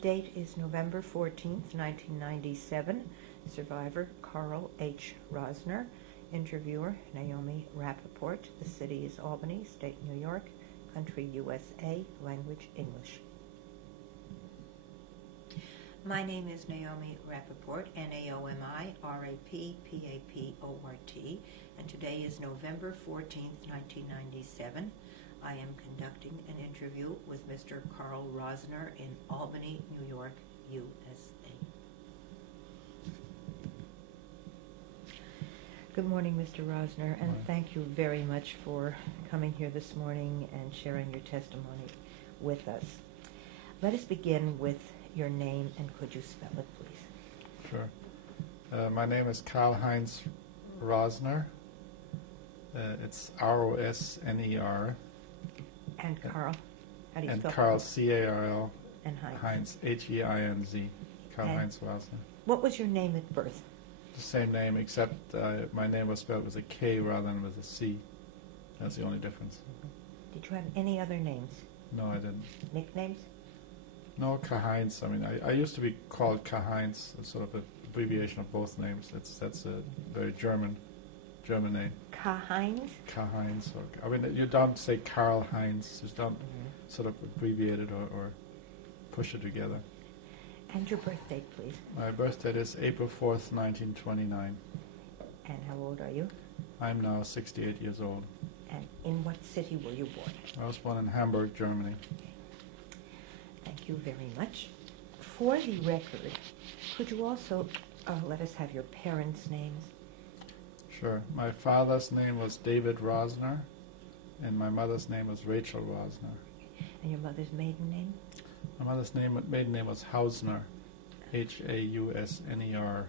date is November 14th, 1997. Survivor, Carl H. Rosner. Interviewer, Naomi Rappaport. The city is Albany, state New York. Country, USA. Language, English. My name is Naomi Rappaport, Naomi Rappaport, and today is November 14th, 1997. I am conducting an interview with Mr. Carl Rosner in Albany, New York, USA. Good morning, Mr. Rosner, and thank you very much for coming here this morning and sharing your testimony with us. Let us begin with your name, and could you spell it, please? Sure. My name is Karl-Heinz Rosner. It's R-O-S-N-E-R. And Carl? How do you and spell Carl, C-A-R-L. And Heinz? Heinz, H-E-I-N-Z. Karl-Heinz Rosner. What was your name at birth? The same name, except my name was spelled with a K rather than with a C. That's the only difference. Did you have any other names? No, I didn't. Nicknames? No, Karl-Heinz. I mean, I used to be called Karl-Heinz, sort of an abbreviation of both names. That's a very German name. Karl-Heinz? Karl-Heinz. I mean, you don't say Karl-Heinz. You don't sort of abbreviate it or push it together. And your birth date, please. My birth date is April 4th, 1929. And how old are you? I'm now 68 years old. And in what city were you born? I was born in Hamburg, Germany. Thank you very much. For the record, could you also let us have your parents' names? Sure. My father's name was David Rosner, and my mother's name was Rachel Rosner. And your mother's maiden name? My mother's maiden name was Hausner, H-A-U-S-N-E-R.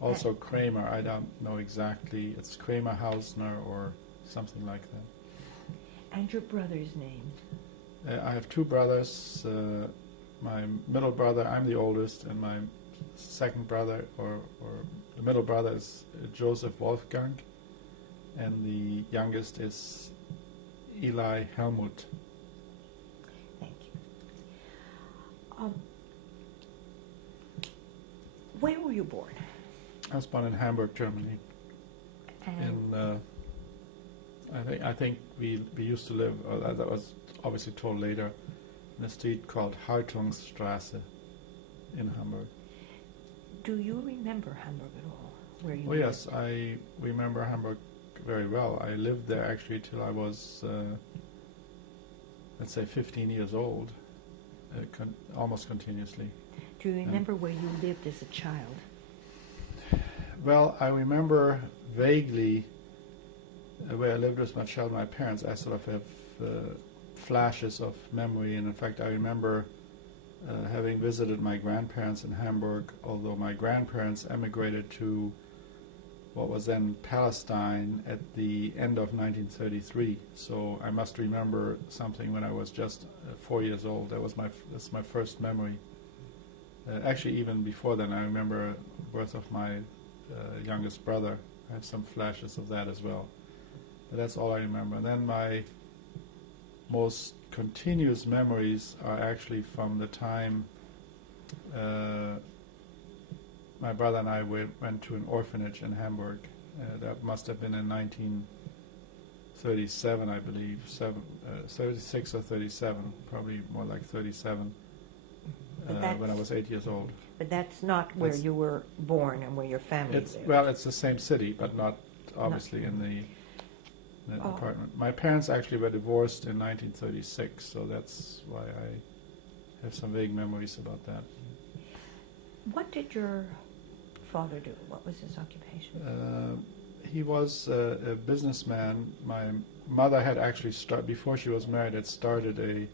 Also Kramer, I don't know exactly. It's Kramer Hausner or something like that. And your brother's name? I have two brothers. My middle brother, I'm the oldest, and my second brother, or the middle brother, is Joseph Wolfgang, and the youngest is Eli Helmut. Thank you. Where were you born? I was born in Hamburg, Germany. And I think we used to live. That was obviously told later, in a street called Hartungsstraße in Hamburg. Do you remember Hamburg at all? Where you? Oh yes, I remember Hamburg very well. I lived there actually till I was, let's say, 15 years old, almost continuously. Do you remember where you lived as a child? Well, I remember vaguely where I lived with my child, my parents. I sort of have flashes of memory, and in fact, I remember having visited my grandparents in Hamburg, although my grandparents emigrated to what was then Palestine at the end of 1933. So I must remember something when I was just 4 years old. That's my first memory. Actually, even before then, I remember the birth of my youngest brother. I have some flashes of that as well. But that's all I remember. And then my most continuous memories are actually from the time my brother and I went to an orphanage in Hamburg. That must have been in 1937, I believe, 36 or 37, probably more like 37, when I was 8 years old. But that's not where you were born and where your family lived. Well, it's the same city, but not obviously in the apartment. My parents actually were divorced in 1936, so that's why I have some vague memories about that. What did your father do? What was his occupation? He was a businessman. My mother had actually before she was married, had started a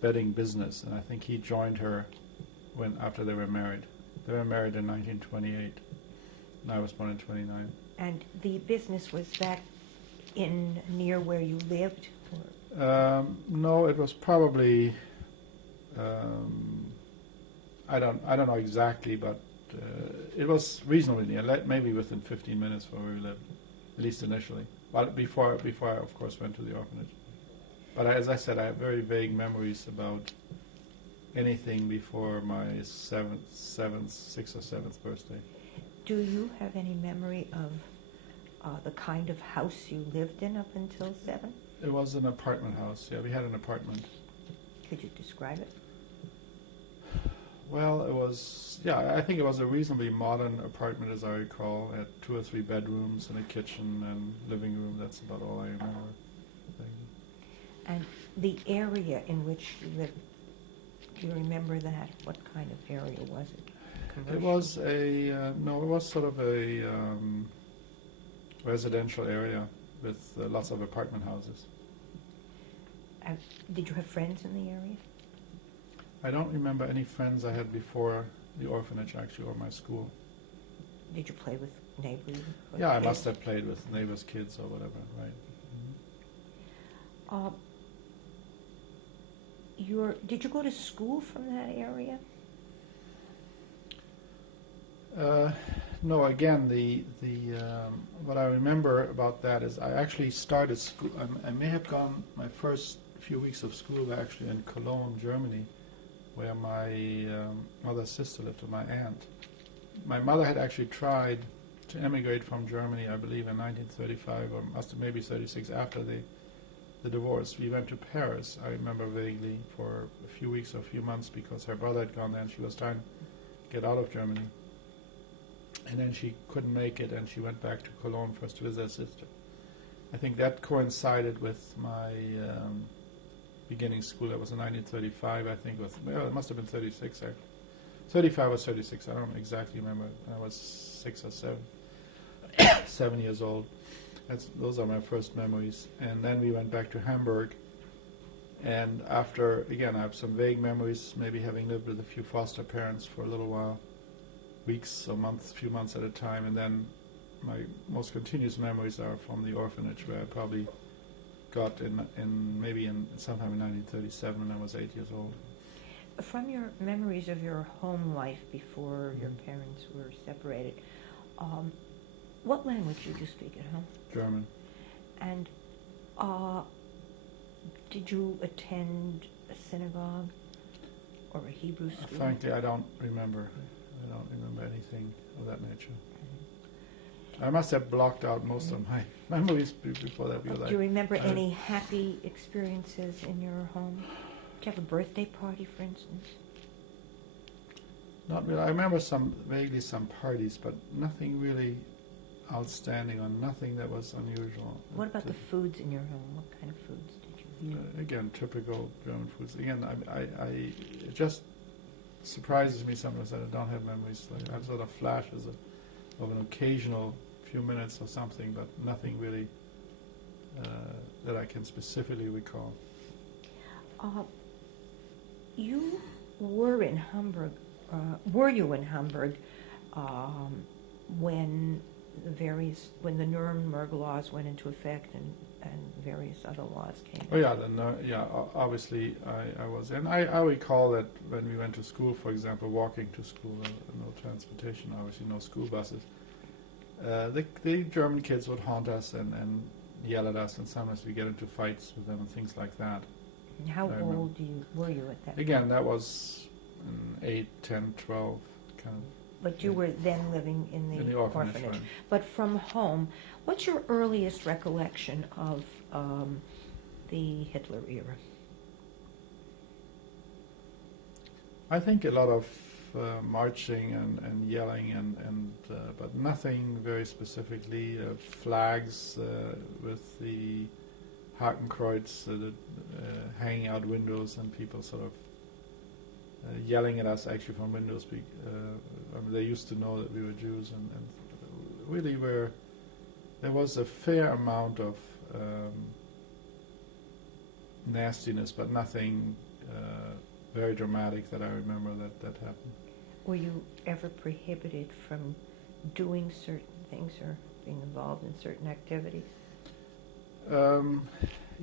bedding business, and I think he joined her after they were married. They were married in 1928, and I was born in 29. And the business, was that near where you lived? No, it was probably I don't know exactly, but it was reasonably near, maybe within 15 minutes from where we lived, at least initially. But before I, of course, went to the orphanage. But as I said, I have very vague memories about anything before my sixth or seventh birthday. Do you have any memory of the kind of house you lived in up until 7? It was an apartment house. Yeah, we had an apartment. Could you describe it? Well, it was, yeah, I think it was a reasonably modern apartment, as I recall. It had 2 or 3 bedrooms and a kitchen and living room. That's about all I remember. And the area in which you lived, do you remember that? What kind of area was it? Commercial? It was it was sort of a residential area with lots of apartment houses. Did you have friends in the area? I don't remember any friends I had before the orphanage, actually, or my school. Did you play with neighbors? Yeah, I must have played with neighbors' kids or whatever, right. Did you go to school from that area? No, again, the what I remember about that is I actually started school. I may have gone my first few weeks of school were actually in Cologne, Germany, where my mother's sister lived with my aunt. My mother had actually tried to emigrate from Germany, I believe, in 1935, or must have maybe 36 after the divorce. We went to Paris, I remember vaguely, for a few weeks or a few months because her brother had gone there and she was trying to get out of Germany. And then she couldn't make it and she went back to Cologne first to visit her sister. I think that coincided with my beginning school. That was in 1935, I think. It must have been 36, actually. 35 or 36, I don't exactly remember. I was 6 or 7, 7 years old. Those are my first memories. And then we went back to Hamburg. And after, again, I have some vague memories, maybe having lived with a few foster parents for a little while, weeks or months, few months at a time. And then my most continuous memories are from the orphanage, where I probably got sometime in 1937 when I was 8 years old. From your memories of your home life before your parents were separated, what language did you speak at home? German. And did you attend a synagogue or a Hebrew school? Frankly, I don't remember. I don't remember anything of that nature. I must have blocked out most of my memories before that. Do you remember any happy experiences in your home? Did you have a birthday party, for instance? Not really. I remember vaguely some parties, but nothing really outstanding or nothing that was unusual. What about the foods in your home? What kind of foods did you eat? Again, typical German foods. Again, it just surprises me sometimes that I don't have memories. Like I have sort of flashes of an occasional few minutes or something, but nothing really that I can specifically recall. You were in Hamburg. Were you in Hamburg when the Nuremberg laws went into effect and various other laws came? Oh yeah, obviously I was, and I recall that when we went to school, for example, walking to school, no transportation, obviously no school buses. The German kids would haunt us and yell at us, and sometimes we get into fights with them and things like that. How old were you at that Again, time? that was 8, 10, 12, kind of. But you were then living in the orphanage. Right. But from home, what's your earliest recollection of the Hitler era? I think a lot of marching and yelling, but nothing very specifically. Flags with the Hakenkreuz hanging out windows and people sort of yelling at us actually from windows. They used to know that we were Jews, and really there was a fair amount of nastiness, but nothing very dramatic that I remember that happened. Were you ever prohibited from doing certain things or being involved in certain activities?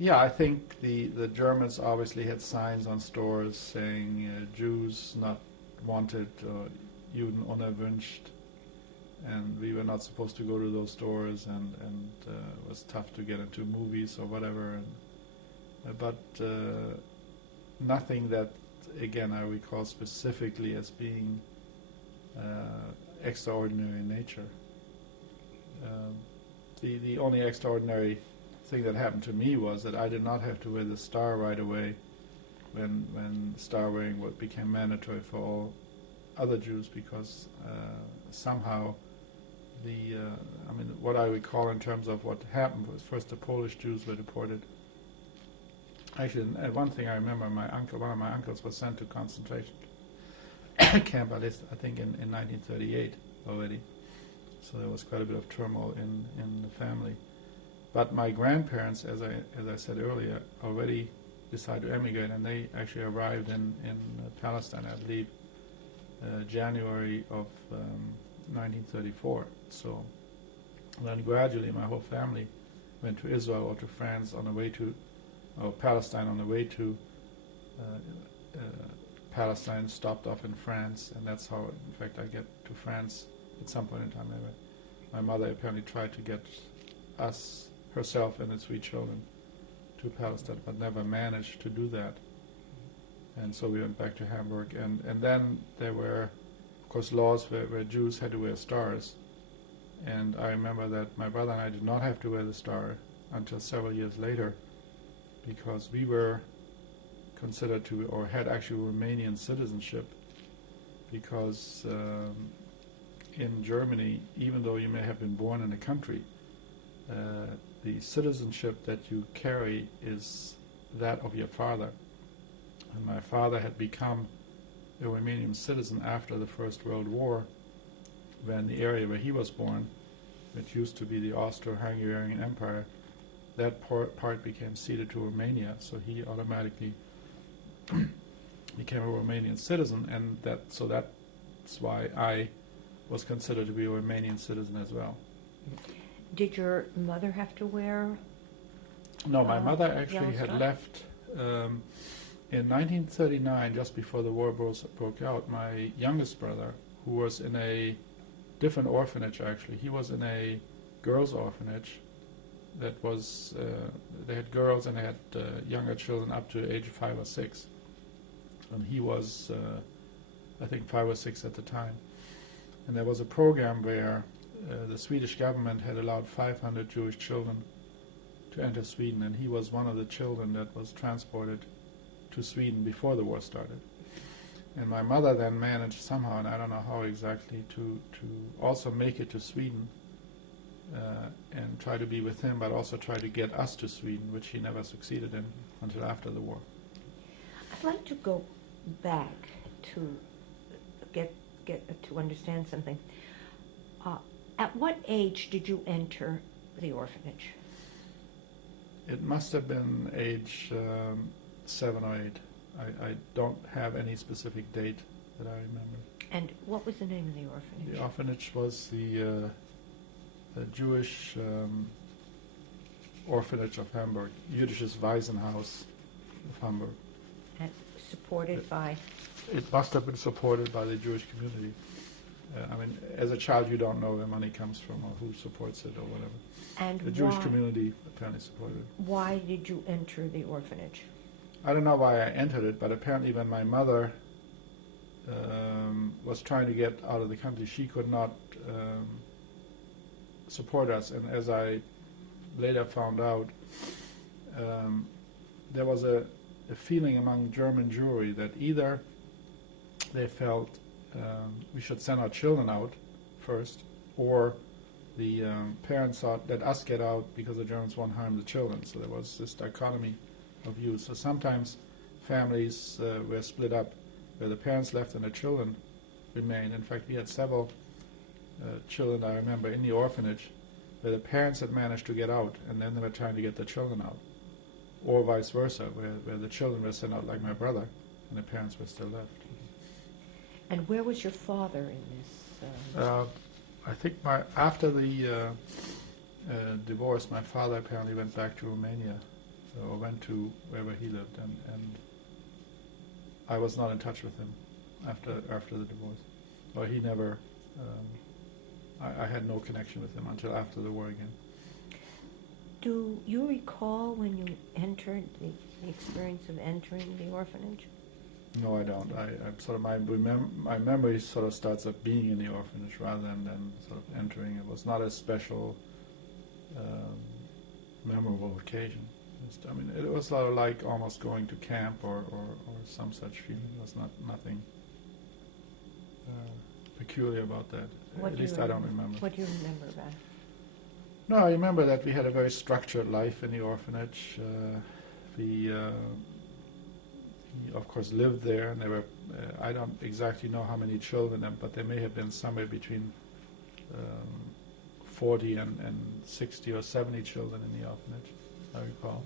Yeah, I think the Germans obviously had signs on stores saying Jews not wanted or Juden unerwünscht, and we were not supposed to go to those stores, and it was tough to get into movies or whatever. But nothing that again, I recall specifically as being extraordinary in nature. The only extraordinary thing that happened to me was that I did not have to wear the star right away when star wearing became mandatory for all other Jews, because somehow what I recall in terms of what happened was, first the Polish Jews were deported. Actually, one thing I remember, one of my uncles was sent to concentration camp, I think in 1938 already. So there was quite a bit of turmoil in the family. But my grandparents, as I said earlier, already decided to emigrate, and they actually arrived in Palestine, I believe, January of 1934. So then gradually my whole family went to Israel or to France on the way to, or Palestine on the way to Palestine, stopped off in France, and that's how, in fact, I get to France at some point in time. My mother apparently tried to get us, herself and the 3 children, to Palestine, but never managed to do that. And so we went back to Hamburg, and then there were, of course, laws where Jews had to wear stars. And I remember that my brother and I did not have to wear the star until several years later, because we were considered to, or had actually Romanian citizenship, because in Germany, even though you may have been born in a country, the citizenship that you carry is that of your father. And my father had become a Romanian citizen after the First World War, when the area where he was born, which used to be the Austro-Hungarian Empire, that part became ceded to Romania, so he automatically became a Romanian citizen, and that's why I was considered to be a Romanian citizen as well. Did your mother have to wear? No, my mother actually had Yellowstone? left in 1939, just before the war broke out. My youngest brother, who was in a different orphanage, actually, he was in a girls' orphanage that was, they had girls and they had younger children up to the age of 5 or 6. And he was, I think, 5 or 6 at the time. And there was a program where the Swedish government had allowed 500 Jewish children to enter Sweden, and he was one of the children that was transported to Sweden before the war started. And my mother then managed somehow, and I don't know how exactly, to also make it to Sweden and try to be with him, but also try to get us to Sweden, which he never succeeded in until after the war. I'd like to go back to get to understand something. At what age did you enter the orphanage? It must have been age 7 or 8. I don't have any specific date that I remember. And what was the name of the orphanage? The orphanage was the Jewish orphanage of Hamburg, Jüdisches Waisenhaus of Hamburg. And supported by? It must have been supported by the Jewish community. As a child, you don't know where money comes from or who supports it or whatever. And the Jewish community apparently supported it. Why did you enter the orphanage? I don't know why I entered it, but apparently when my mother was trying to get out of the country, she could not support us. And as I later found out, there was a feeling among German Jewry that either they felt we should send our children out first, or the parents thought, let us get out because the Germans won't harm the children. So there was this dichotomy of views. So sometimes families were split up, where the parents left and the children remained. In fact, we had several children, I remember, in the orphanage, where the parents had managed to get out, and then they were trying to get the children out. Or vice versa, where the children were sent out, like my brother, and the parents were still left. And where was your father in this? I think after the divorce, my father apparently went back to Romania, or went to wherever he lived, and I was not in touch with him after the divorce. Or he never. I had no connection with him until after the war again. Do you recall when you entered the experience of entering the orphanage? No, I don't. I sort of my memory sort of starts at being in the orphanage rather than sort of entering. It was not a special, memorable occasion. I mean, it was sort of like almost going to camp or some such feeling. It was nothing peculiar about that. At least I don't remember. What do you remember about it? No, I remember that we had a very structured life in the orphanage. We of course lived there, and there were I don't exactly know how many children, but there may have been somewhere between 40 and 60 or 70 children in the orphanage, I recall.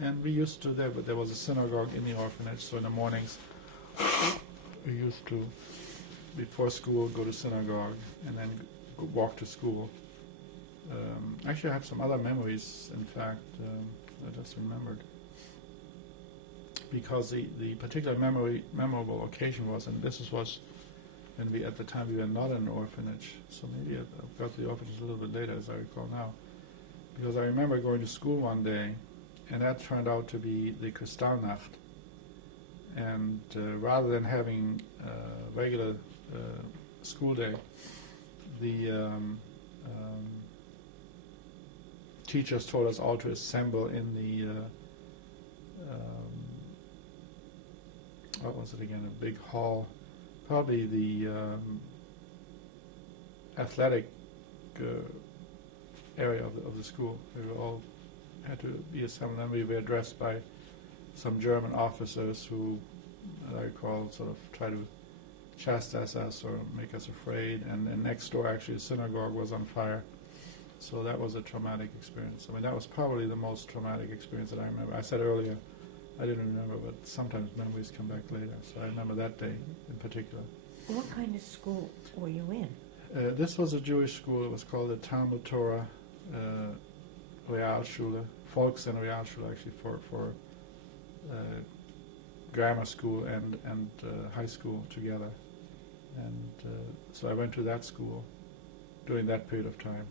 And we used to there was a synagogue in the orphanage, so in the mornings we used to, before school, go to synagogue and then walk to school. Actually, I have some other memories, in fact, I just remembered. Because the particular memorable occasion was, and this was when at the time we were not in an orphanage, so maybe I've got to the orphanage a little bit later, as I recall now, because I remember going to school one day, and that turned out to be the Kristallnacht, and rather than having a regular school day, the teachers told us all to assemble in the what was it again? A big hall, probably the athletic area of the school. We were all had to be assembled, and we were addressed by some German officers who, I recall, sort of try to chastise us or make us afraid. And next door, actually, the synagogue was on fire. So that was a traumatic experience. I mean, that was probably the most traumatic experience that I remember. I said earlier, I didn't remember, but sometimes memories come back later. So I remember that day in particular. What kind of school were you in? This was a Jewish school. It was called the Talmud Torah Realschule, Volks- and Realschule, actually, for grammar school and high school together. And so I went to that school during that period of time.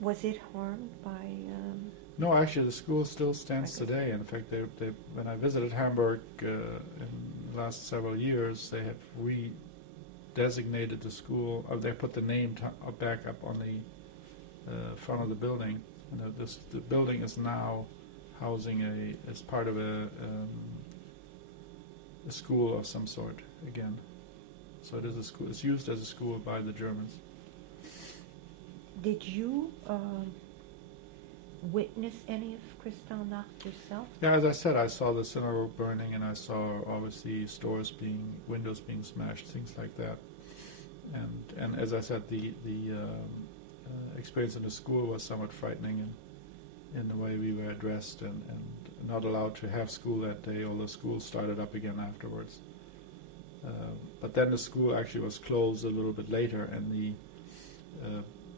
Was it harmed by... No, actually, the school still stands today. In fact, they when I visited Hamburg in the last several years, they have redesignated the school. They put the name back up on the front of the building. And the building is now housing as part of a school of some sort again. So it is a school. It's used as a school by the Germans. Did you witness any of Kristallnacht yourself? Yeah, as I said, I saw the synagogue burning, and I saw obviously windows being smashed, things like that. And as I said, the experience in the school was somewhat frightening in the way we were addressed and not allowed to have school that day, although school started up again afterwards. But then the school actually was closed a little bit later, and the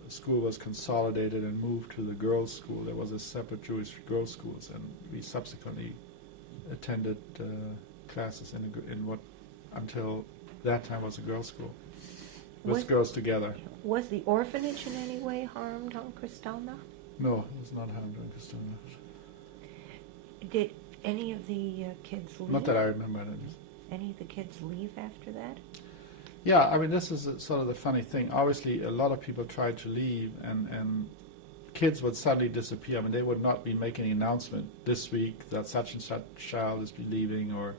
school was consolidated and moved to the girls' school. There was a separate Jewish girls' schools, and we subsequently attended classes in what until that time was a girls' school with girls together. Was the orphanage in any way harmed on Kristallnacht? No, it was not harmed on Kristallnacht. Did any of the kids leave? Not that I remember. Any of the kids leave after that? Yeah, I mean, this is sort of the funny thing. Obviously, a lot of people tried to leave, and kids would suddenly disappear. I mean, they would not be making an announcement this week that such and such child is leaving, or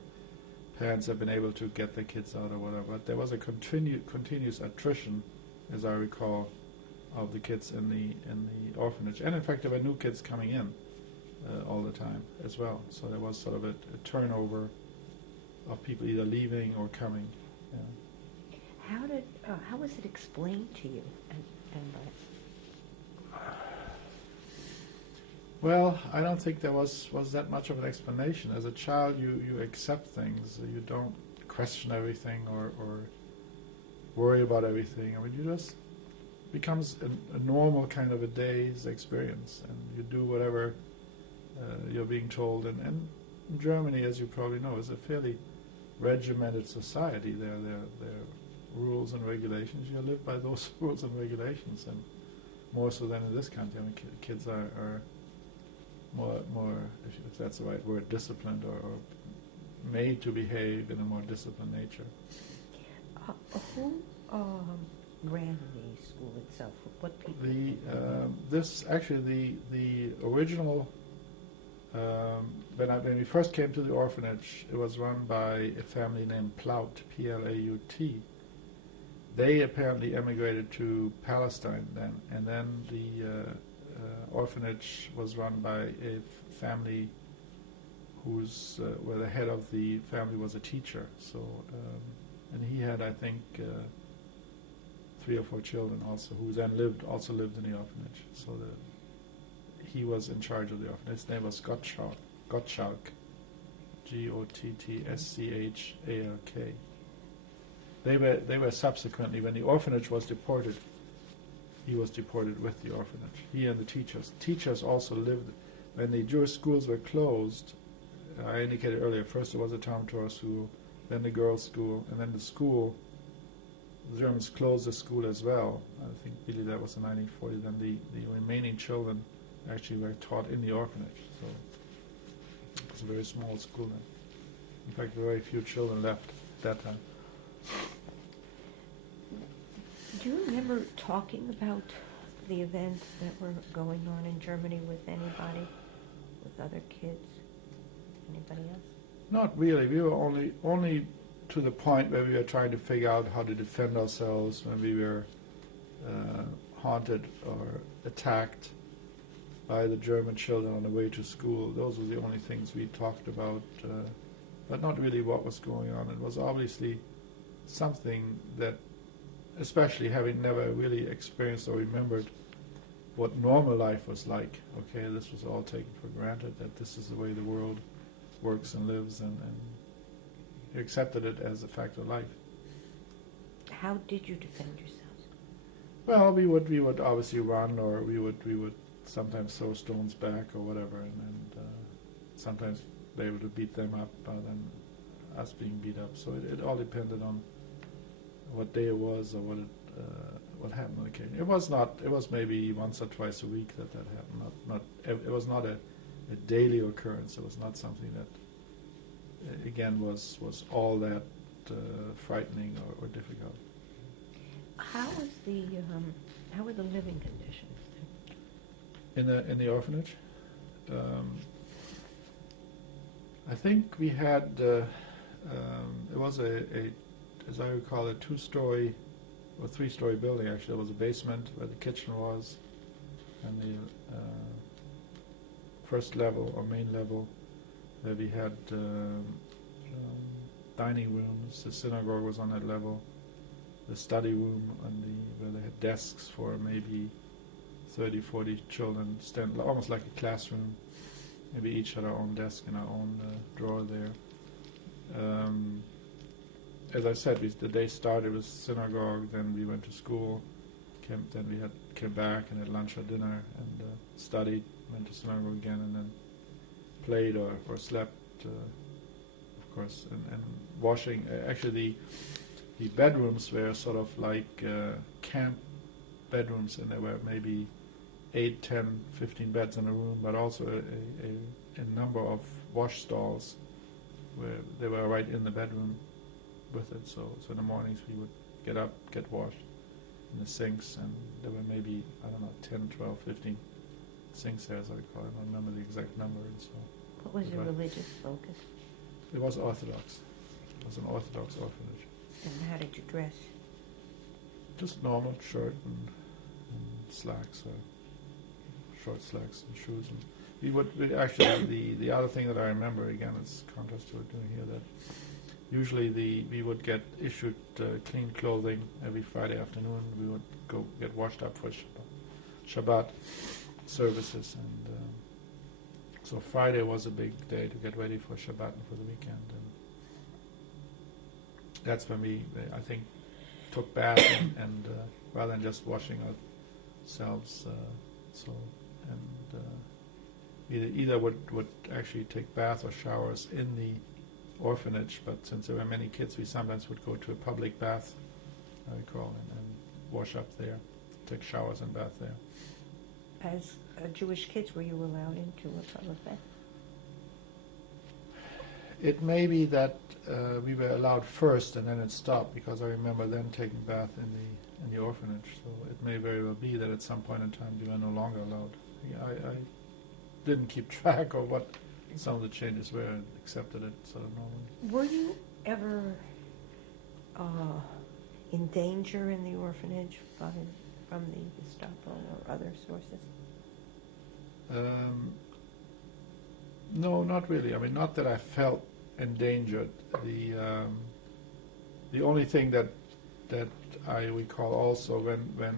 parents have been able to get their kids out or whatever. But there was a continuous attrition, as I recall, of the kids in the orphanage. And in fact, there were new kids coming in all the time as well. So there was sort of a turnover of people either leaving or coming. Yeah. How was it explained to you? Well, I don't think there was that much of an explanation. As a child, you accept things. You don't question everything or worry about everything. I mean, you just becomes a normal kind of a day's experience, and you do whatever you're being told. And Germany, as you probably know, is a fairly regimented society. There are rules and regulations. You live by those rules and regulations, and more so than in this country. I mean, kids are more if that's the right word, disciplined or made to behave in a more disciplined nature. Who ran the school itself? What people? The original. When we first came to the orphanage, it was run by a family named Plaut, Plaut. They apparently emigrated to Palestine then, and then the orphanage was run by a family where the head of the family was a teacher. So, and he had, I think, 3 or 4 children also, who then also lived in the orphanage. So he was in charge of the orphanage. His name was Gottschalk, Gottschalk. They were subsequently, when the orphanage was deported, he was deported with the orphanage. He and the teachers. Teachers also lived, when the Jewish schools were closed, I indicated earlier, first there was a Talmud Torah school, then the girls' school, and then the school, the Germans closed the school as well. I believe that was in 1940. Then the remaining children actually were taught in the orphanage. So it was a very small school then. In fact, very few children left at that time. Do you remember talking about the events that were going on in Germany with anybody, with other kids? Anybody else? Not really. We were only to the point where we were trying to figure out how to defend ourselves when we were haunted or attacked by the German children on the way to school. Those were the only things we talked about, but not really what was going on. It was obviously something that, especially having never really experienced or remembered what normal life was like. Okay, this was all taken for granted, that this is the way the world works and lives, and you accepted it as a fact of life. How did you defend yourselves? Well, we would obviously run, or we would sometimes throw stones back or whatever, and sometimes be able to beat them up rather than us being beat up. So it all depended on what day it was or what happened on occasion. It was maybe once or twice a week that happened. It was not a daily occurrence. It was not something that, again, was all that frightening or difficult. How were the living conditions there? In the orphanage? I think we had, it was as I recall, a 2-story or 3-story building. Actually, there was a basement where the kitchen was, and the first level or main level where we had dining rooms. The synagogue was on that level. The study room where they had desks for maybe 30, 40 children, almost like a classroom. Maybe each had our own desk and our own drawer there. As I said, the day started with synagogue, then we went to school, then we came back and had lunch or dinner and studied, went to synagogue again, and then played or slept, of course, and washing. Actually, the bedrooms were sort of like camp bedrooms, and there were maybe 8, 10, 15 beds in a room, but also a number of wash stalls where they were right in the bedroom with it. So in the mornings we would get up, get washed in the sinks, and there were maybe, 10, 12, 15 sinks there, as I recall. I don't remember the exact number. And so what was the religious focus? It was Orthodox. It was an Orthodox orphanage. And how did you dress? Just normal shirt and slacks, or short slacks and shoes. And we actually, the other thing that I remember, again, it's contrast to what we're doing here, that usually we would get issued clean clothing every Friday afternoon. We would go get washed up for Shabbat services, and so Friday was a big day to get ready for Shabbat and for the weekend. And that's when we, I think, took bath and rather than just washing ourselves. Either would actually take bath or showers in the orphanage, but since there were many kids, we sometimes would go to a public bath, I recall, and wash up there, take showers and bath there. As Jewish kids, were you allowed into a public bath? It may be that we were allowed first and then it stopped, because I remember then taking bath in the orphanage. So it may very well be that at some point in time we were no longer allowed. I didn't keep track of what some of the changes were and accepted it sort of normally. Were you ever in danger in the orphanage from the Gestapo or other sources? No, not really. I mean, not that I felt endangered. The only thing that I recall also when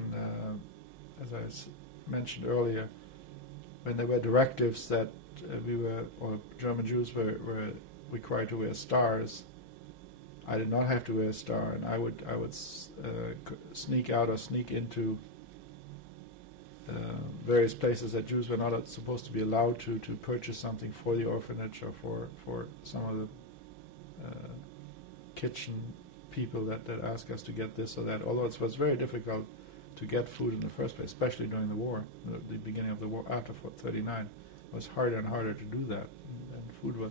as I mentioned earlier, when there were directives that German Jews were required to wear stars, I did not have to wear a star, and I would sneak out or sneak into various places that Jews were not supposed to be allowed to purchase something for the orphanage or for some of the kitchen people that asked us to get this or that. Although it was very difficult to get food in the first place, especially during the war, the beginning of the war after 1939, it was harder and harder to do that, and food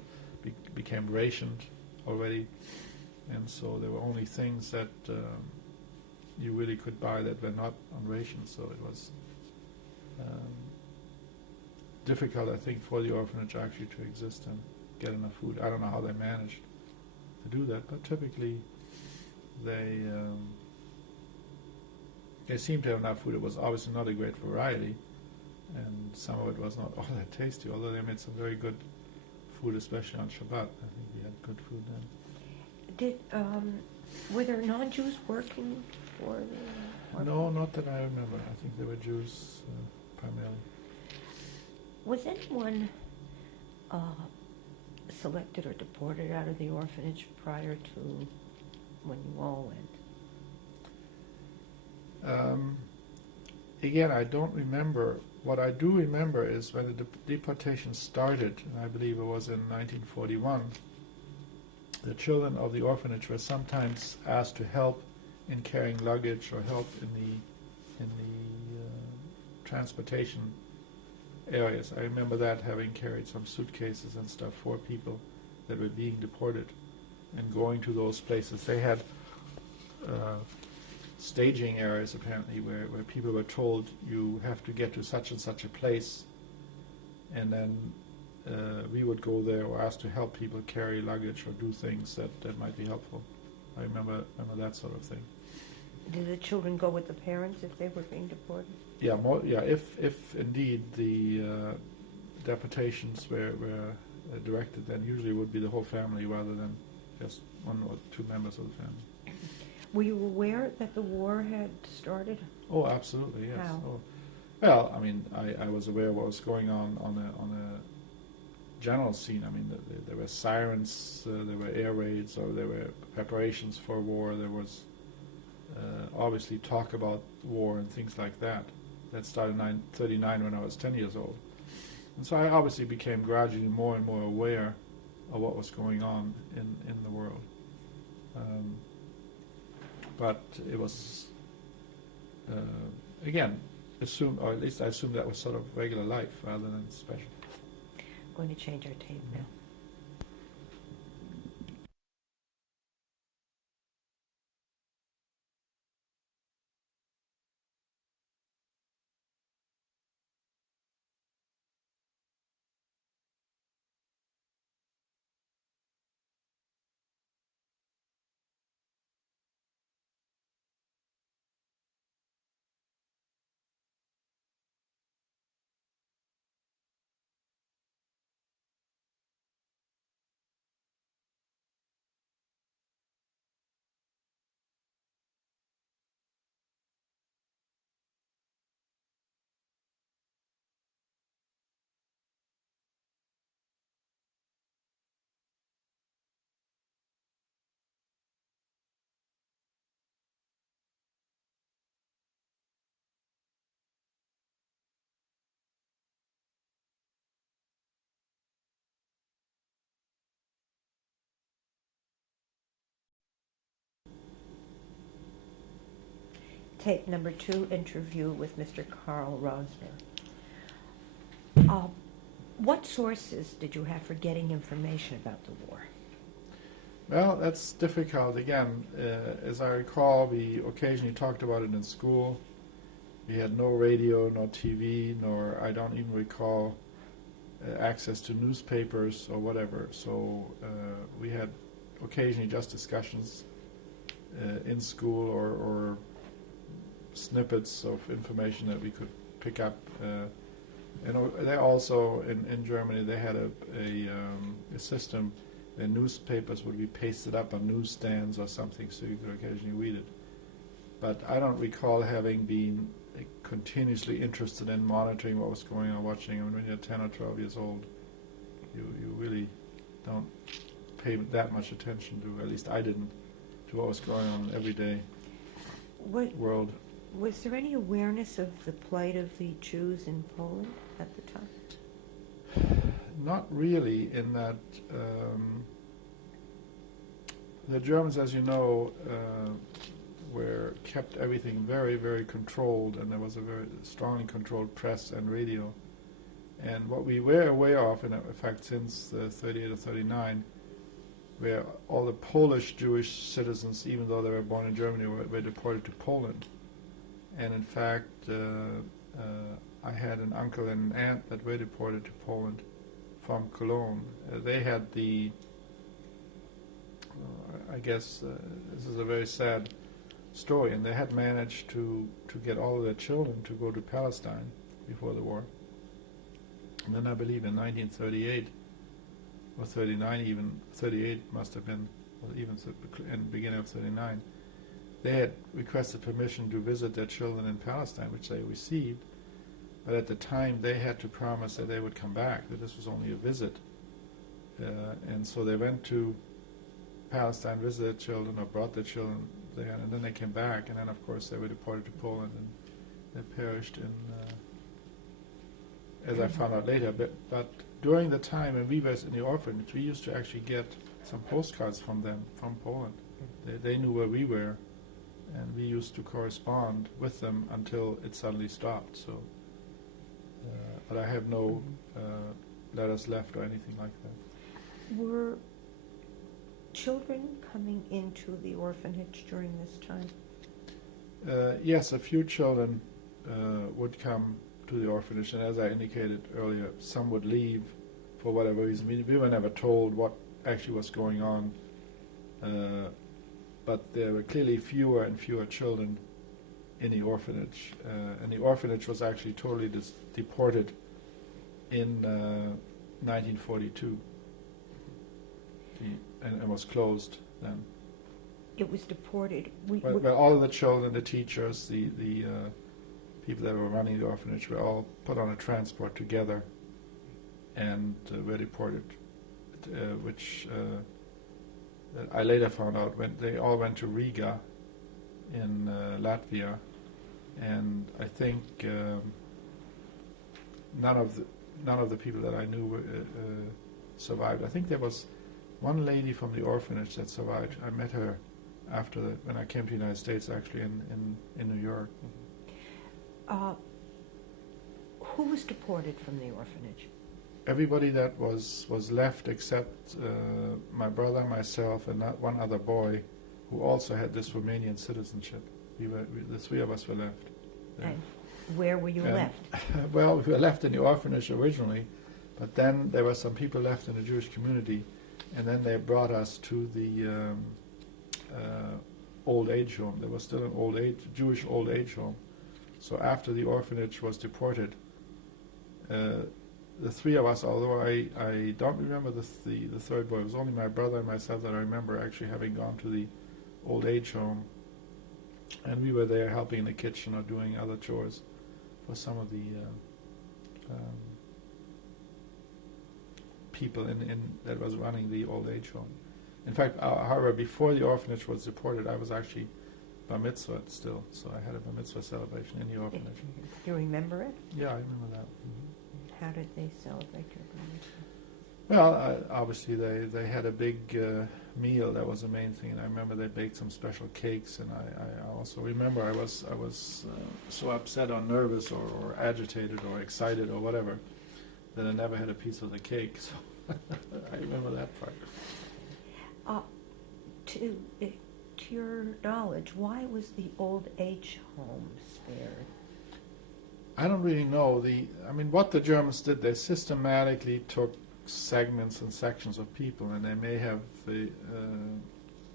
became rationed already, and so there were only things that you really could buy that were not on rations. So it was difficult, I think, for the orphanage actually to exist and get enough food. I don't know how they managed to do that, but typically they seemed to have enough food. It was obviously not a great variety, and some of it was not all that tasty, although they made some very good food, especially on Shabbat. I think we had good food then. Were there non-Jews working for the orphanage? No, not that I remember. I think there were Jews primarily. Was anyone selected or deported out of the orphanage prior to when you all went? Again, I don't remember. What I do remember is when the deportation started, and I believe it was in 1941, the children of the orphanage were sometimes asked to help in carrying luggage or help in the transportation areas. I remember that, having carried some suitcases and stuff for people that were being deported and going to those places. They had staging areas apparently where people were told you have to get to such and such a place, and then we would go there or ask to help people carry luggage or do things that might be helpful. I remember that sort of thing. Did the children go with the parents if they were being deported? Yeah, if indeed the deportations were directed, then usually it would be the whole family rather than just one or two members of the family. Were you aware that the war had started? Oh, absolutely, yes. How? Oh. Well, I mean, I was aware of what was going on a general scene. I mean, there were sirens, there were air raids, or there were preparations for war. There was obviously talk about war and things like that. That started in 1939 when I was 10 years old. And so I obviously became gradually more and more aware of what was going on in the world. But it was, again, assumed, or at least I assumed that was sort of regular life rather than special. I'm going to change our tape now. Tape number 2, interview with Mr. Carl Rosner. What sources did you have for getting information about the war? Well, that's difficult. Again, as I recall, we occasionally talked about it in school. We had no radio, no TV, nor I don't even recall access to newspapers or whatever. So we had occasionally just discussions in school or snippets of information that we could pick up. And they also, in Germany, they had a system. The newspapers would be pasted up on newsstands or something, so you could occasionally read it. But I don't recall having been continuously interested in monitoring what was going on, watching. I mean, when you're 10 or 12 years old, you really don't pay that much attention to, at least I didn't, to what was going on in the everyday world. Was there any awareness of the plight of the Jews in Poland at the time? Not really, in that the Germans, as you know, kept everything very, very controlled, and there was a very strongly controlled press and radio. And what we were aware of, in fact, since 38 or 39, where all the Polish Jewish citizens, even though they were born in Germany, were deported to Poland. And in fact, I had an uncle and an aunt that were deported to Poland from Cologne. They had the, I guess this is a very sad story, and they had managed to get all of their children to go to Palestine before the war. And then I believe in 1938, or 39 even, 38 must have been, or even in the beginning of 39, they had requested permission to visit their children in Palestine, which they received. But at the time, they had to promise that they would come back, that this was only a visit. And so they went to Palestine, visited their children, or brought their children there, and then they came back, and then, of course, they were deported to Poland, and they perished in, as I found out later. But during the time when we were in the orphanage, we used to actually get some postcards from them, from Poland. They knew where we were, and we used to correspond with them until it suddenly stopped. So. But I have no letters left or anything like that. Were children coming into the orphanage during this time? Yes, a few children would come to the orphanage, and as I indicated earlier, some would leave for whatever reason. We were never told what actually was going on, but there were clearly fewer and fewer children in the orphanage, and the orphanage was actually totally deported in 1942, and was closed then. It was deported. Well, all of the children, the teachers, the people that were running the orphanage were all put on a transport together and were deported, which I later found out when they all went to Riga in Latvia. And I think none of the people that I knew survived. I think there was one lady from the orphanage that survived. I met her after when I came to the United States, actually in New York. Who was deported from the orphanage? Everybody that was left except my brother, myself, and one other boy, who also had this Romanian citizenship. The three of us were left. And where were you left? Well, we were left in the orphanage originally, but then there were some people left in the Jewish community, and then they brought us to the old age home. There was still an Jewish old age home. So after the orphanage was deported, the three of us, although I don't remember the third boy, it was only my brother and myself that I remember actually having gone to the old age home. And we were there helping in the kitchen or doing other chores for some of the people that was running the old age home. In fact, however, before the orphanage was deported, I was actually bar mitzvah still, so I had a bar mitzvah celebration in the orphanage. Do you remember it? Yeah, I remember that. Mm-hmm. How did they celebrate your bar mitzvah? Well, obviously they had a big meal. That was the main thing. And I remember they baked some special cakes, and I also remember I was so upset or nervous or agitated or excited or whatever that I never had a piece of the cake. So I remember that part. To your knowledge, why was the old age home spared? I don't really know. What the Germans did, they systematically took segments and sections of people, and they may have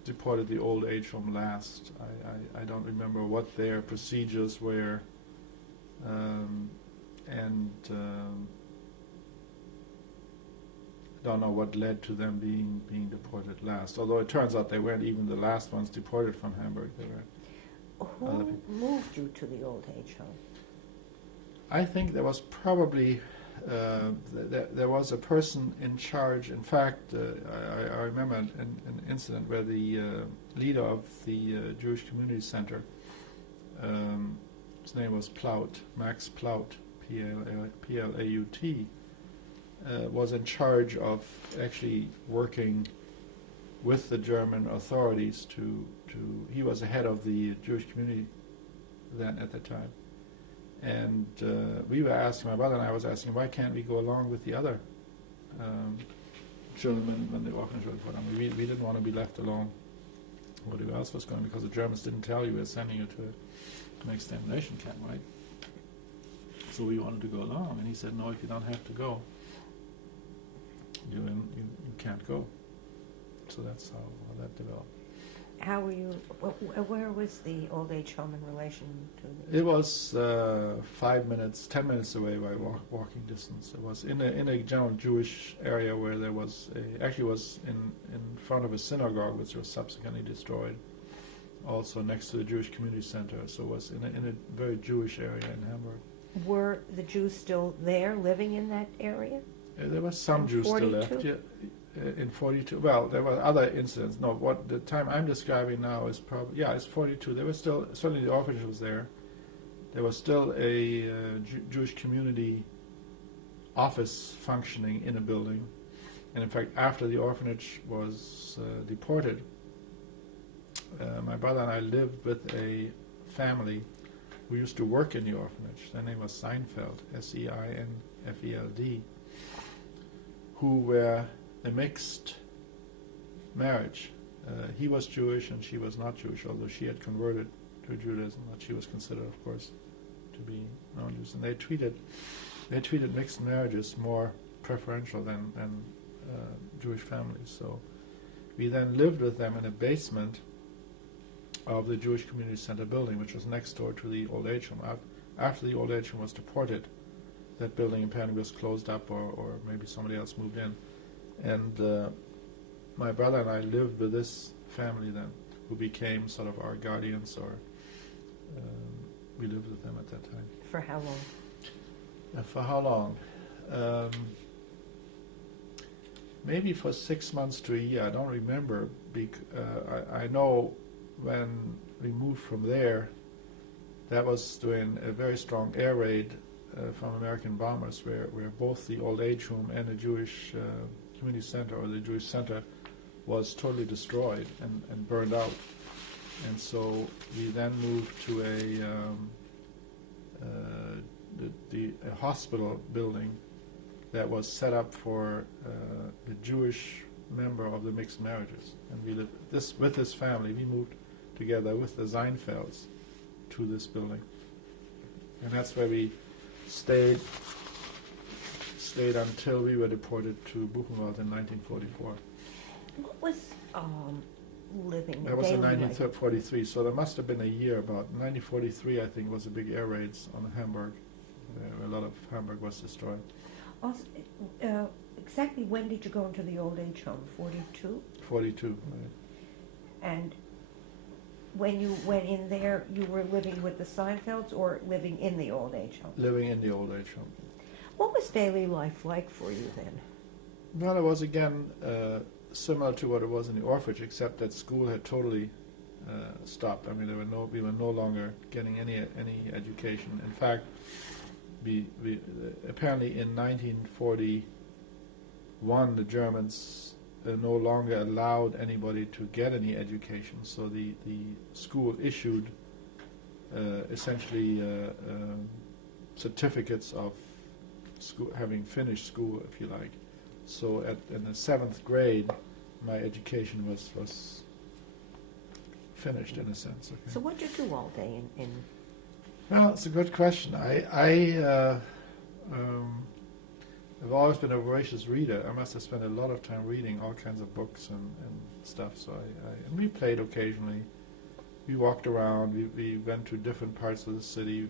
deported the old age home last. I don't remember what their procedures were, and I don't know what led to them being deported last. Although it turns out they weren't even the last ones deported from Hamburg. They were. Who moved you to the old age home? I think there was probably there was a person in charge. In fact, I remember an incident where the leader of the Jewish Community Center, his name was Plaut, Max Plaut, Plaut, was in charge of actually working with the German authorities to he was the head of the Jewish community then at the time. And we were asking, my brother and I was asking, why can't we go along with the other children when the orphanage was put on? We didn't want to be left alone. Nobody else was going, because the Germans didn't tell you we're sending you to an extermination camp, right? So we wanted to go along, and he said, no, if you don't have to go, you can't go. So that's how that developed. How were you? Where was the old age home in relation to? It was 10 minutes away by walking distance. It was in a general Jewish area where there was was in front of a synagogue, which was subsequently destroyed. Also next to the Jewish Community Center, so it was in a very Jewish area in Hamburg. Were the Jews still there, living in that area? There were some Jews still left. Yeah, in 42. Well, there were other incidents. No, what the time I'm describing now is probably, it's 42. There was still, certainly the orphanage was there. There was still a Jewish community office functioning in a building. And in fact, after the orphanage was deported, my brother and I lived with a family who used to work in the orphanage. Their name was Seinfeld, Seinfeld, who were a mixed marriage. He was Jewish and she was not Jewish, although she had converted to Judaism, but she was considered, of course, to be non-Jews. And they treated mixed marriages more preferential than Jewish families. So we then lived with them in a basement of the Jewish Community Center building, which was next door to the old age home. After the old age home was deported, that building apparently was closed up, or maybe somebody else moved in. And my brother and I lived with this family then, who became sort of our guardians, or we lived with them at that time. For how long? For how long? Maybe for 6 months to a year. I don't remember. I know when we moved from there, that was during a very strong air raid from American bombers, where both the old age home and the Jewish community center, or the Jewish center, was totally destroyed and burned out. And so we then moved to a hospital building that was set up for the Jewish member of the mixed marriages. And we lived with this family. We moved together with the Seinfelds to this building, and that's where we stayed until we were deported to Buchenwald in 1944. What was living? That was in 1943, so there must have been a year about 1943. I think was the big air raids on Hamburg. A lot of Hamburg was destroyed. Also, exactly when did you go into the old age home? 42. 42. Right. And when you went in there, you were living with the Seinfelds, or living in the old age home? Living in the old age home. What was daily life like for you then? Well, it was again similar to what it was in the orphanage, except that school had totally stopped. I mean, we were no longer getting any education. In fact, we apparently in 1941 the Germans no longer allowed anybody to get any education. So the school issued essentially certificates of school, having finished school, if you like. So in the 7th grade, my education was finished in a sense. Okay. So what did you do all day in Well, it's a good question. I've always been a voracious reader. I must have spent a lot of time reading all kinds of books and stuff. So and we played occasionally. We walked around. We went to different parts of the city.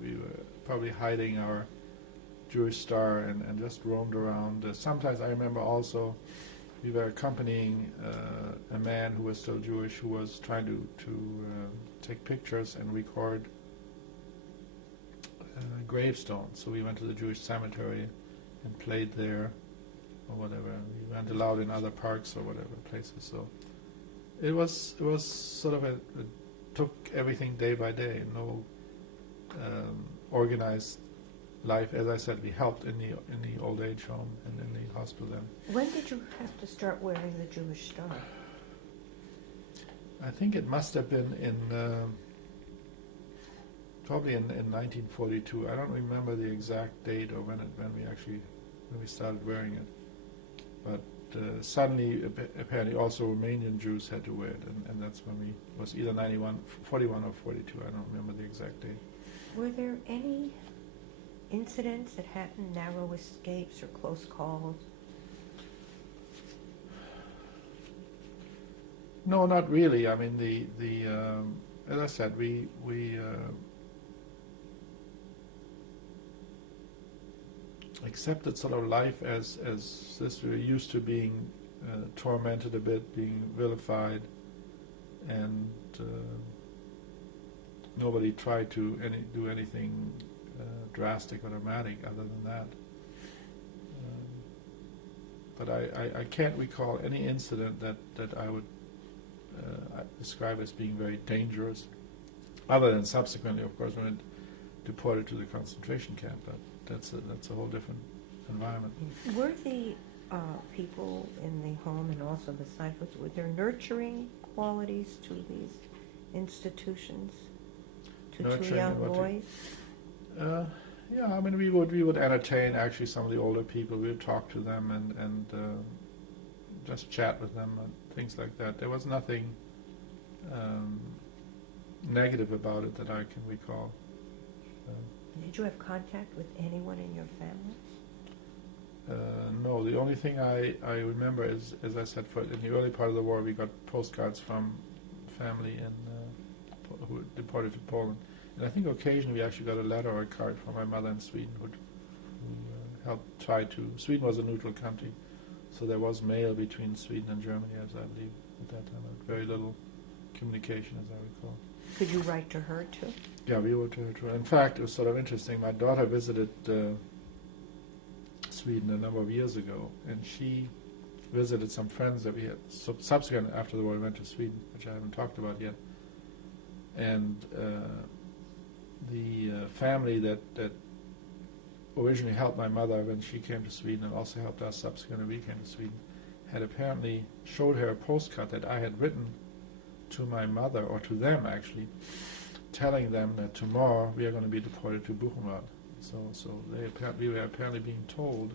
We were probably hiding our Jewish star and just roamed around. Sometimes I remember also we were accompanying a man who was still Jewish who was trying to take pictures and record gravestones. So we went to the Jewish cemetery and played there or whatever. We weren't allowed in other parks or whatever places. So it was sort of it took everything day by day. No organized life. As I said, we helped in the old age home and in the hospital then. When did you have to start wearing the Jewish star? I think it must have been in probably in 1942. I don't remember the exact date or when we started wearing it. But suddenly, apparently, also Romanian Jews had to wear it, and that's when we was either 41 or 42. I don't remember the exact date. Were there any incidents that happened, narrow escapes or close calls? No, not really. I mean, the as I said, we accepted sort of life as this. We were used to being tormented a bit, being vilified, and nobody tried to do anything drastic or dramatic other than that. But I can't recall any incident that I would describe as being very dangerous, other than subsequently, of course, when it deported to the concentration camp. But that's a whole different environment. Were the people in the home and also the sidehoods, were there nurturing qualities to these institutions, to Nurturing young and what boys? Yeah, I mean, we would entertain actually some of the older people. We would talk to them and just chat with them and things like that. There was nothing negative about it that I can recall. Did you have contact with anyone in your family? No, the only thing I remember is, as I said, in the early part of the war, we got postcards from family who deported to Poland. And I think occasionally we actually got a letter or a card from my mother in Sweden who helped try to... Sweden was a neutral country, so there was mail between Sweden and Germany, as I believe, at that time. Very little communication, as I recall. Could you write to her, too? Yeah, we wrote to her, too. In fact, it was sort of interesting. My daughter visited Sweden a number of years ago, and she visited some friends that we had. Subsequent, after the war, we went to Sweden, which I haven't talked about yet. And the family that originally helped my mother when she came to Sweden and also helped us subsequently when we came to Sweden had apparently showed her a postcard that I had written to my mother, or to them actually, telling them that tomorrow we are going to be deported to Buchenwald. So we were apparently being told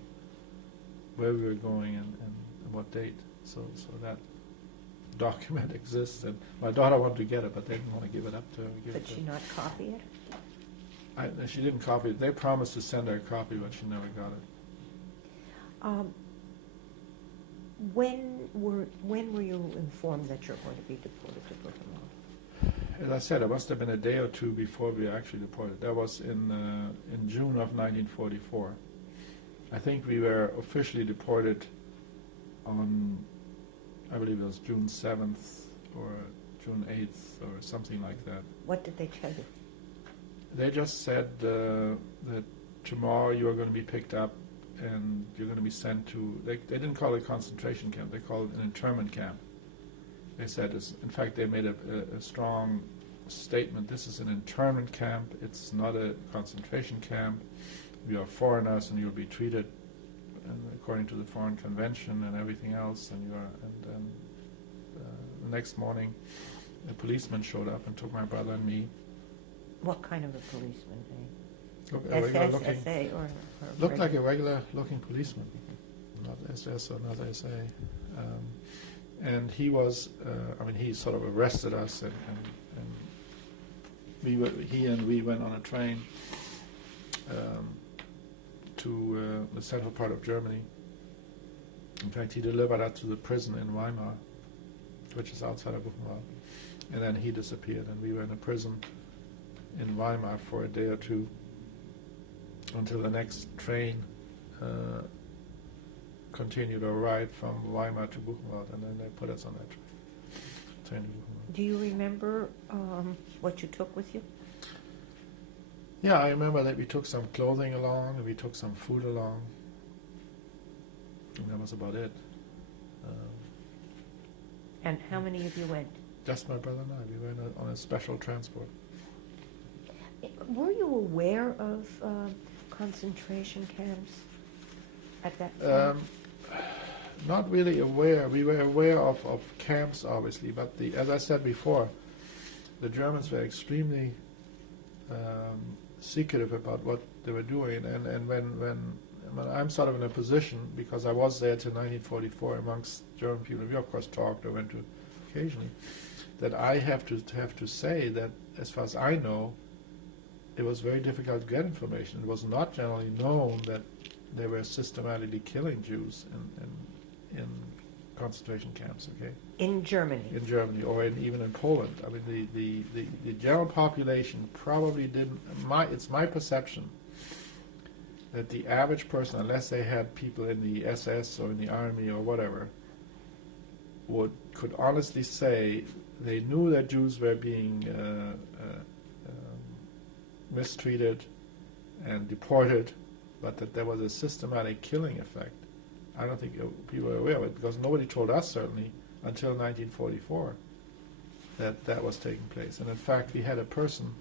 where we were going and what date. So that document exists, and my daughter wanted to get it, but they didn't want to give it up to her. Did she not copy it? She didn't copy it. They promised to send her a copy, but she never got it. When were you informed that you're going to be deported to Buchenwald? As I said, it must have been a day or two before we were actually deported. That was in June of 1944. I think we were officially deported on, I believe it was June 7th or June 8th or something like that. What did they tell you? They just said that tomorrow you are going to be picked up and you're going to be sent to, they didn't call it a concentration camp, they called it an internment camp. They said, in fact, they made a strong statement, this is an internment camp, it's not a concentration camp, we are foreigners and you'll be treated according to the Foreign Convention and everything else, and the next morning a policeman showed up and took my brother and me. What kind of a policeman? SA or looked like a regular looking policeman, not SS or not SA. And he was, he sort of arrested us, and he and we went on a train to the central part of Germany. In fact, he delivered us to the prison in Weimar, which is outside of Buchenwald. And then he disappeared, and we were in a prison in Weimar for a day or two until the next train continued our ride from Weimar to Buchenwald, and then they put us on that train to Buchenwald. Do you remember what you took with you? Yeah, I remember that we took some clothing along, and we took some food along, and that was about it. And how many of you went? Just my brother and I. We went on a special transport. Were you aware of concentration camps at that time? Not really aware. We were aware of camps, obviously, but as I said before, the Germans were extremely secretive about what they were doing. And when I'm sort of in a position, because I was there till 1944 amongst German people, we of course talked or went to occasionally, that I have to say that as far as I know, it was very difficult to get information. It was not generally known that they were systematically killing Jews in concentration camps. Okay. In Germany. In Germany, or even in Poland. I mean, the general population probably didn't. It's my perception that the average person, unless they had people in the SS or in the army or whatever, could honestly say they knew that Jews were being mistreated and deported, but that there was a systematic killing effect. I don't think people were aware of it, because nobody told us, certainly, until 1944, that was taking place. And in fact, we had a person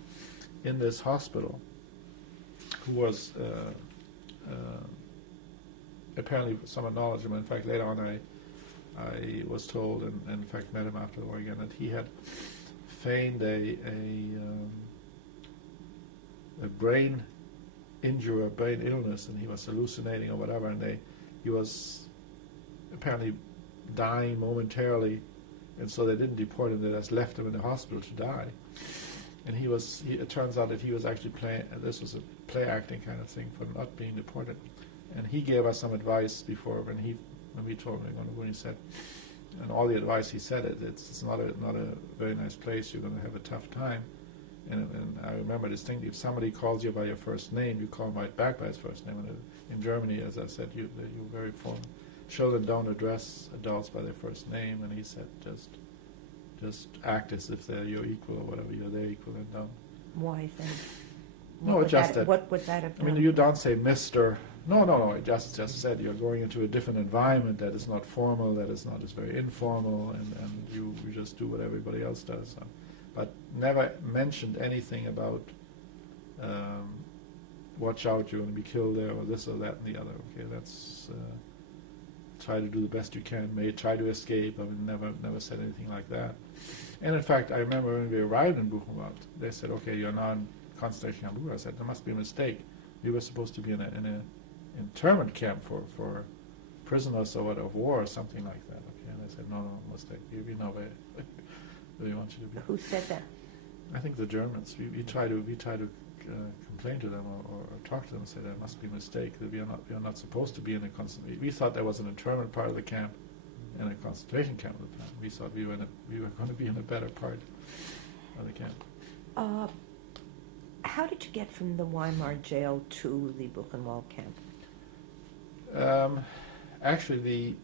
in this hospital who was apparently somewhat knowledgeable. In fact, later on I was told, and in fact met him after the war again, that he had feigned a brain injury, a brain illness, and he was hallucinating or whatever, and he was apparently dying momentarily, and so they didn't deport him, they just left him in the hospital to die. And it turns out that he was actually this was a play acting kind of thing for not being deported. And he gave us some advice before when we told him we were going to go, he said, and all the advice he said, it's not a very nice place, you're going to have a tough time. And I remember distinctly, if somebody calls you by your first name, you call him right back by his first name. And in Germany, as I said, you're very formal. Children don't address adults by their first name, and he said, just act as if they're your equal or whatever, you're their equal, and don't. Why then? No, just that. What would that have done? I mean, you don't say Mr. No. It just said you're going into a different environment that is not formal, that is very informal, and you just do what everybody else does. But never mentioned anything about watch out, you're going to be killed there, or this or that and the other. Okay, that's try to do the best you can. Try to escape. I mean, never said anything like that. And in fact, I remember when we arrived in Buchenwald, they said, "Okay, you're now in concentration camp." I said, "There must be a mistake. We were supposed to be in an internment camp for prisoners of war or something like that." Okay, and they said, "No, mistake. You know where we want you to be." Who said that? I think the Germans. We try to complain to them or talk to them and say there must be a mistake, that we are not supposed to be in a concentration. We thought there was an internment part of the camp and a concentration camp at the time. We thought we were going to be in a better part of the camp. How did you get from the Weimar jail to the Buchenwald camp? Actually,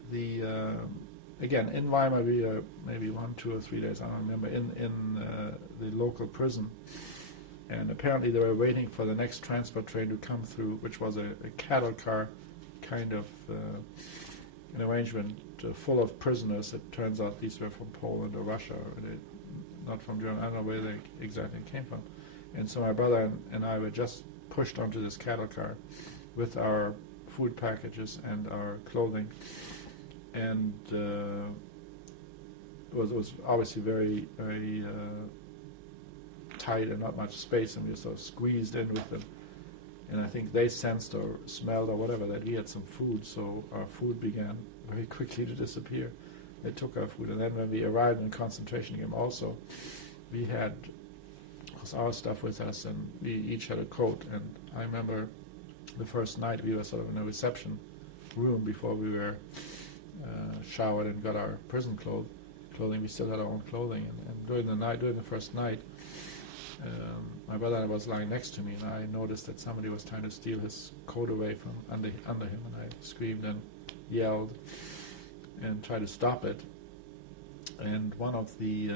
again, in Weimar we were maybe 1, 2, or 3 days, I don't remember, in the local prison. And apparently they were waiting for the next transport train to come through, which was a cattle car kind of an arrangement full of prisoners. It turns out these were from Poland or Russia, or not from Germany. I don't know where they exactly came from. And so my brother and I were just pushed onto this cattle car with our food packages and our clothing. And it was obviously very, very tight and not much space, and we were sort of squeezed in with them. And I think they sensed or smelled or whatever that we had some food, so our food began very quickly to disappear. They took our food, and then when we arrived in concentration camp, also we had our stuff with us, and we each had a coat. And I remember the first night we were sort of in a reception room before we were showered and got our prison clothing. We still had our own clothing, and during the first night, my brother was lying next to me, and I noticed that somebody was trying to steal his coat away from under him, and I screamed and yelled and tried to stop it. And one of the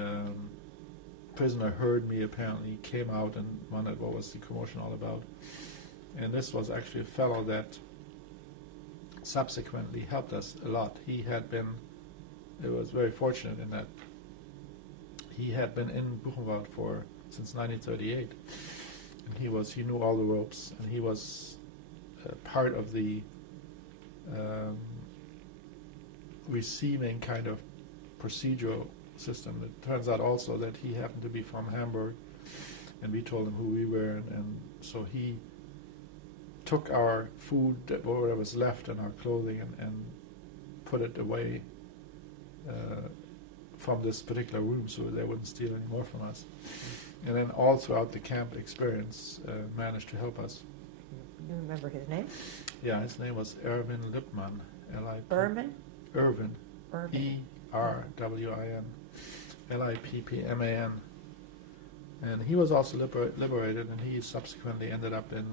prisoner heard me, apparently, came out and wondered what was the commotion all about. And this was actually a fellow that subsequently helped us a lot. It was very fortunate in that he had been in Buchenwald since 1938, and he knew all the ropes, and he was part of the receiving kind of procedural system. It turns out also that he happened to be from Hamburg, and we told him who we were, and so he took our food, whatever was left, and our clothing, and put it away from this particular room so they wouldn't steal any more from us. And then all throughout the camp experience managed to help us. You remember his name? Yeah, his name was Erwin Lippmann. Erwin? Erwin. Erwin. E-R-W-I-N. Lippmann. And he was also liberated, and he subsequently ended up in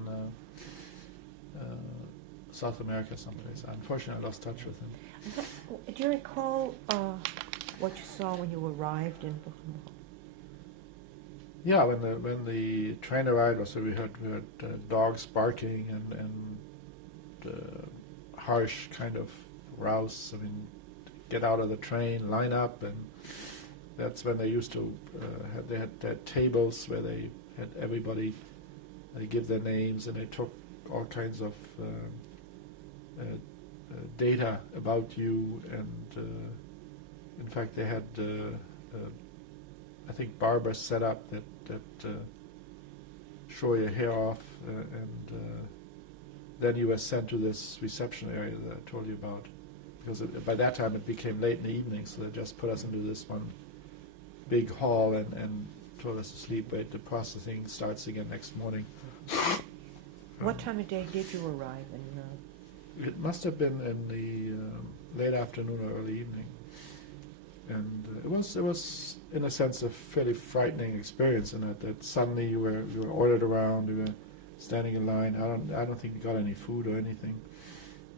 South America someplace. Unfortunately, I lost touch with him. Do you recall what you saw when you arrived in Buchenwald? Yeah, when the train arrived, so we heard dogs barking and harsh kind of rouse. I mean, get out of the train, line up, and that's when they used to they had tables where they had everybody give their names, and they took all kinds of data about you, and in fact they had I think barbers set up that show your hair off, and then you were sent to this reception area that I told you about, because by that time it became late in the evening, so they just put us into this one big hall and told us to sleep. Wait, the processing starts again next morning. What time of day did you arrive in? It must have been in the late afternoon or early evening, and it was in a sense a fairly frightening experience in that suddenly you were ordered around, you were standing in line. I don't think you got any food or anything.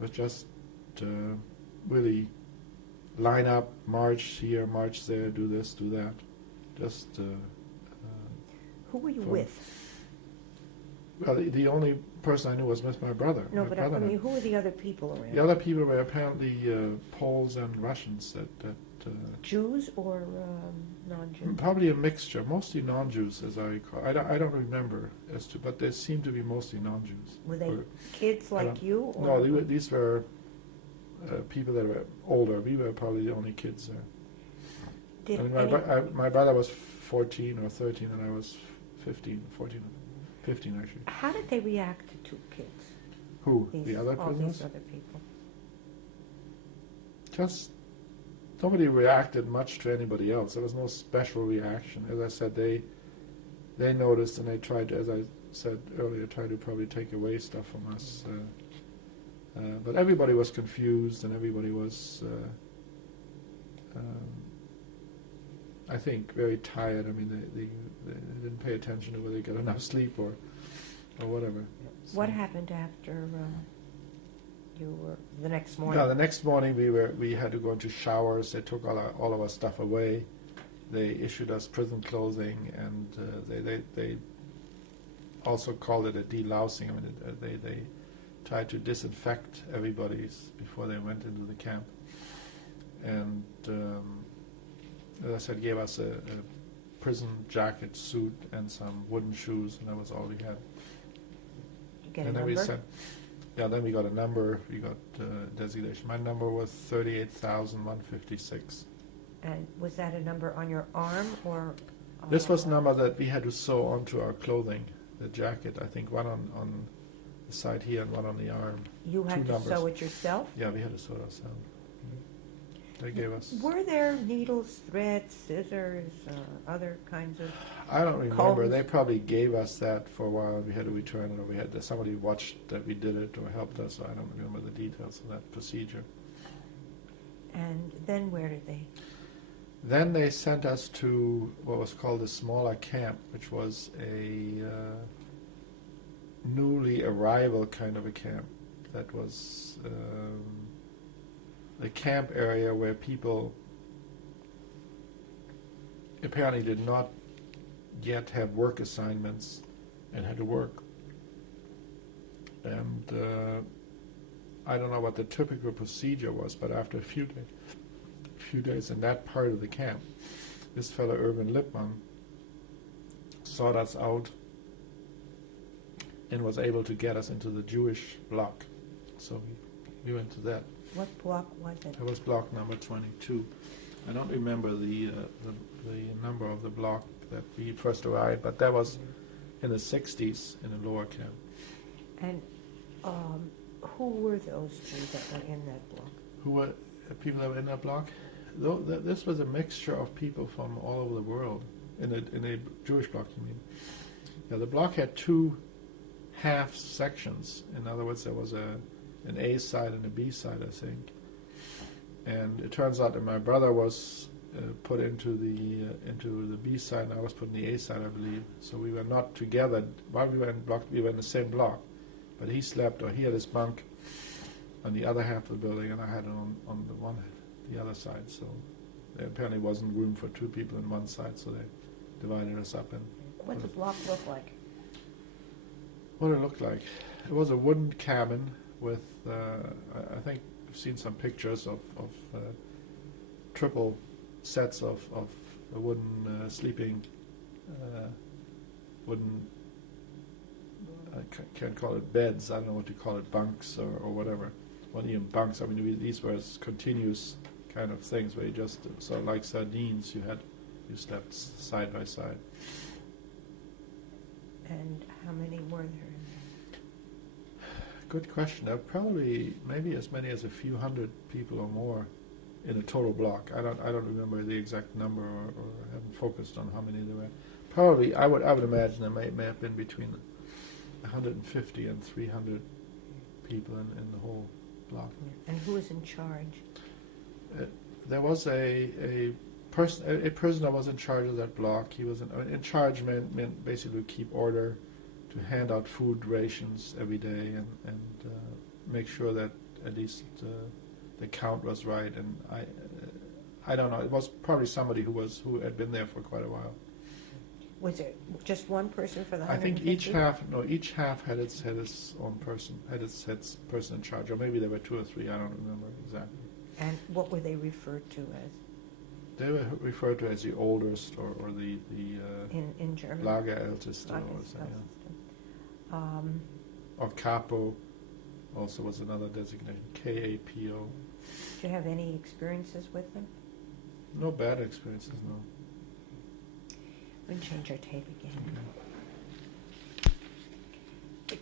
It was just really line up, march here, march there, do this, do that. Just. Who were you with? Well, the only person I knew was with my brother. No, but I mean, who were the other people around? The other people were apparently Poles and Russians. Jews or non-Jews? Probably a mixture, mostly non-Jews, as I recall. I don't remember as to, but they seemed to be mostly non-Jews. Were they kids like you? Or no, these were people that were older. We were probably the only kids there. My brother was 14 or 13, and I was 15 actually. How did they react to two kids? Who? The other all prisoners? These other people. Just nobody reacted much to anybody else. There was no special reaction. As I said, they noticed, and they tried to, as I said earlier, try to probably take away stuff from us. But everybody was confused, and everybody was, I think, very tired. I mean, they didn't pay attention to whether they got enough sleep or whatever. So what happened after you were the next morning? No, the next morning we had to go into showers. They took all of our stuff away. They issued us prison clothing, and they also called it a delousing. I mean, they tried to disinfect everybody's before they went into the camp, and as I said, gave us a prison jacket, suit, and some wooden shoes, and that was all we had. You get and a then number? Then we got a number. We got designation. My number was 38,156. And was that a number on your arm or? This was a number that we had to sew onto our clothing. The jacket, I think, one on the side here and one on the arm. You had Two to numbers. sew it yourself? Yeah, we had to sew it ourselves. They gave us. Were there needles, threads, scissors, or other kinds of? I don't remember. Combs? They probably gave us that for a while. We had to return it, or we had somebody watched that we did it or helped us. So I don't remember the details of that procedure. And then where did they? Then they sent us to what was called a smaller camp, which was a newly arrival kind of a camp. That was a camp area where people apparently did not yet have work assignments and had to work. And I don't know what the typical procedure was, but after a few days in that part of the camp, this fellow Irvin Lippmann sought us out and was able to get us into the Jewish block. So we went to that. What block was it? That was block number 22. I don't remember the number of the block that we first arrived, but that was in the 60s in the lower camp. And who were those Jews that were in that block? Who were people that were in that block? This was a mixture of people from all over the world. In a Jewish block, you mean? Yeah, the block had two half sections. In other words, there was an A side and a B side, I think. And it turns out that my brother was put into the B side, and I was put in the A side, I believe. So we were not together while we were in block. We were in the same block, but he had his bunk on the other half of the building, and I had it on the other side. So there apparently wasn't room for two people on one side, so they divided us up. And what did the block look like? what it looked like? It was a wooden cabin with I think I've seen some pictures of triple sets of wooden sleeping wooden, I can't call it beds, I don't know what to call it, bunks or whatever. Well, even bunks, I mean, these were continuous kind of things where you just, so like sardines, you slept side by side. And how many were there in there? Good question. There were probably maybe as many as a few hundred people or more in a total block. I don't remember the exact number or haven't focused on how many there were. Probably, I would imagine there may have been between 150 and 300 people in the whole block. And who was in charge? There was a prisoner was in charge of that block. He was in charge meant basically to keep order, to hand out food rations every day, and make sure that at least the count was right. And I don't know. It was probably somebody who had been there for quite a while. Was it just one person for the 150? I think each half had its own person, had its person in charge, or maybe there were two or three. I don't remember exactly. And what were they referred to as? They were referred to as the oldest or the in German? Lagerälteste or something. Yeah. Or Capo also was another designation, K-A-P-O. Did you have any experiences with them? No bad experiences, no. We can change our tape again. Okay.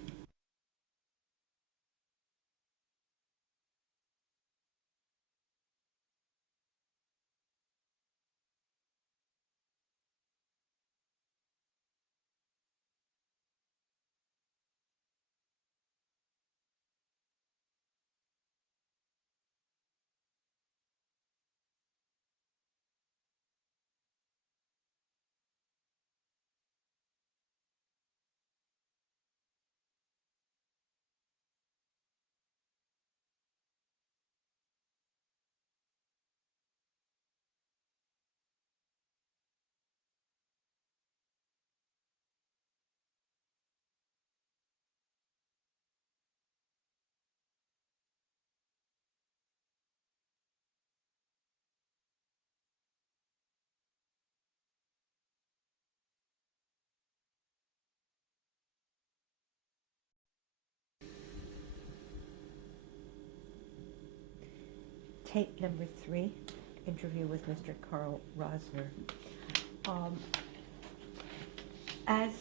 Tape number 3, interview with Mr. Carl Rosner. As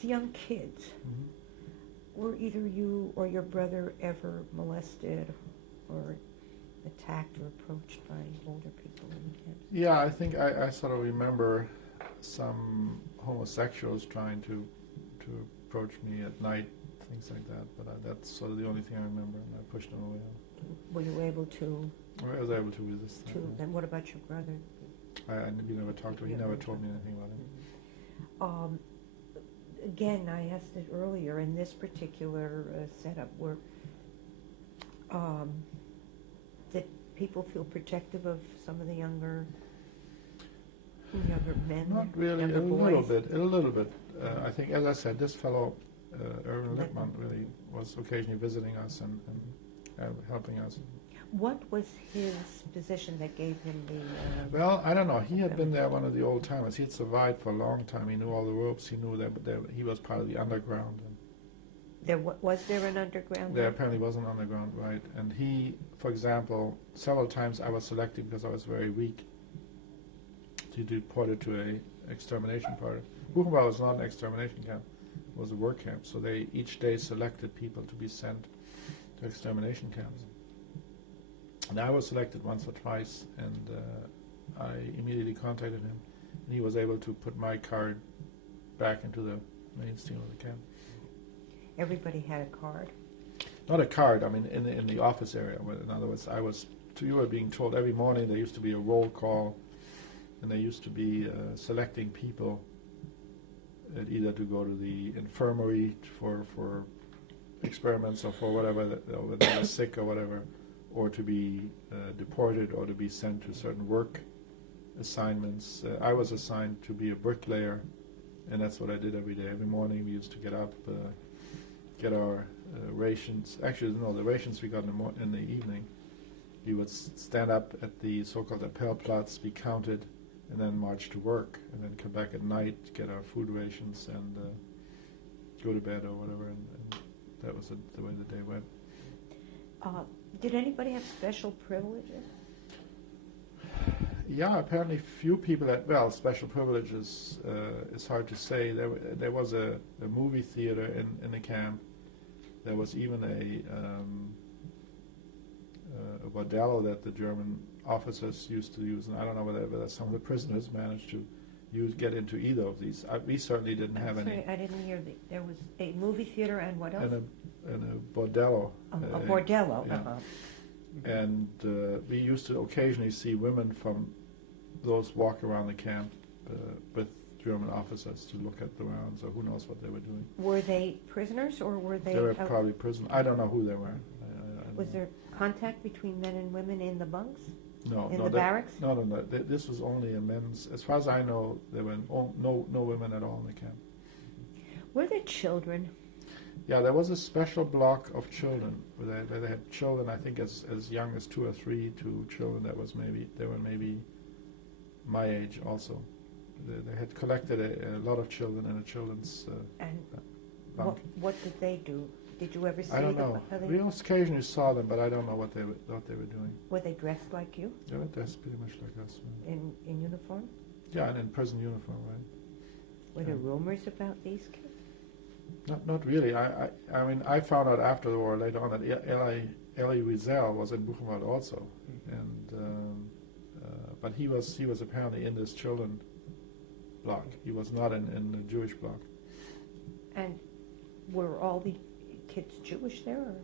young kids, were either you or your brother ever molested or attacked or approached by older people in the camps? Yeah, I think I sort of remember some homosexuals trying to approach me at night, things like that. But that's sort of the only thing I remember, and I pushed them away. Were you able to? I was able to resist that. Then what about your brother? We never talked to him. He never told me anything about him. Again, I asked it earlier, in this particular setup, where did people feel protective of some of the younger men? Not really, younger a boys? little bit. I think, as I said, this fellow, Erwin Lippmann, really was occasionally visiting us and helping us. What was his position that gave him the... Well, I don't know. He had been there, one of the old timers. He had survived for a long time. He knew all the ropes. He knew that, but he was part of the underground. And was there an underground? there apparently was an underground, right? And he, for example, several times I was selected because I was very weak to be deported to a extermination party. Buchenwald was not an extermination camp. It was a work camp. So they each day selected people to be sent to extermination camps. And I was selected once or twice, and I immediately contacted him, and he was able to put my card back into the mainstream of the camp. Everybody had a card? Not a card, I mean, in the office area. In other words, you were being told every morning there used to be a roll call, and they used to be selecting people either to go to the infirmary for experiments or for whatever, or they were sick or whatever, or to be deported or to be sent to certain work assignments. I was assigned to be a bricklayer, and that's what I did every day. Every morning we used to get up, get our rations. Actually, no, the rations we got in the evening. We would stand up at the so-called Appellplatz, be counted, and then march to work, and then come back at night, get our food rations, and go to bed or whatever. And that was the way the day went. Did anybody have special privileges? Yeah, apparently few people had, well, special privileges. It's hard to say. There was a movie theater in the camp. There was even a bordello that the German officers used to use, and I don't know whether some of the prisoners managed to get into either of these. We certainly didn't have any. I didn't hear. There was a movie theater and what else? And a bordello. A bordello. Yeah. Uh-huh. And we used to occasionally see women from those walk around the camp with German officers to look at the rounds, or who knows what they were doing. Were they prisoners or were they? They were probably prisoners. I don't know who they were. Was there contact between men and women in the bunks? No. In the barracks? No. This was only a men's. As far as I know, there were no women at all in the camp. Were there children? Yeah, there was a special block of children where they had children, I think as young as 2 or 3, 2 children that were maybe my age also. They had collected a lot of children in a children's bunk. What did they do? Did you ever see them? I don't know. We occasionally saw them, but I don't know what they were doing. Were they dressed like you? They were dressed pretty much like us. In uniform? Yeah, and in prison uniform, right? Were there rumors about these kids? Not really. I mean, I found out after the war later on that Elie Wiesel was in Buchenwald also, and but he was apparently in this children block. He was not in the Jewish block. And were all the kids Jewish there? Or?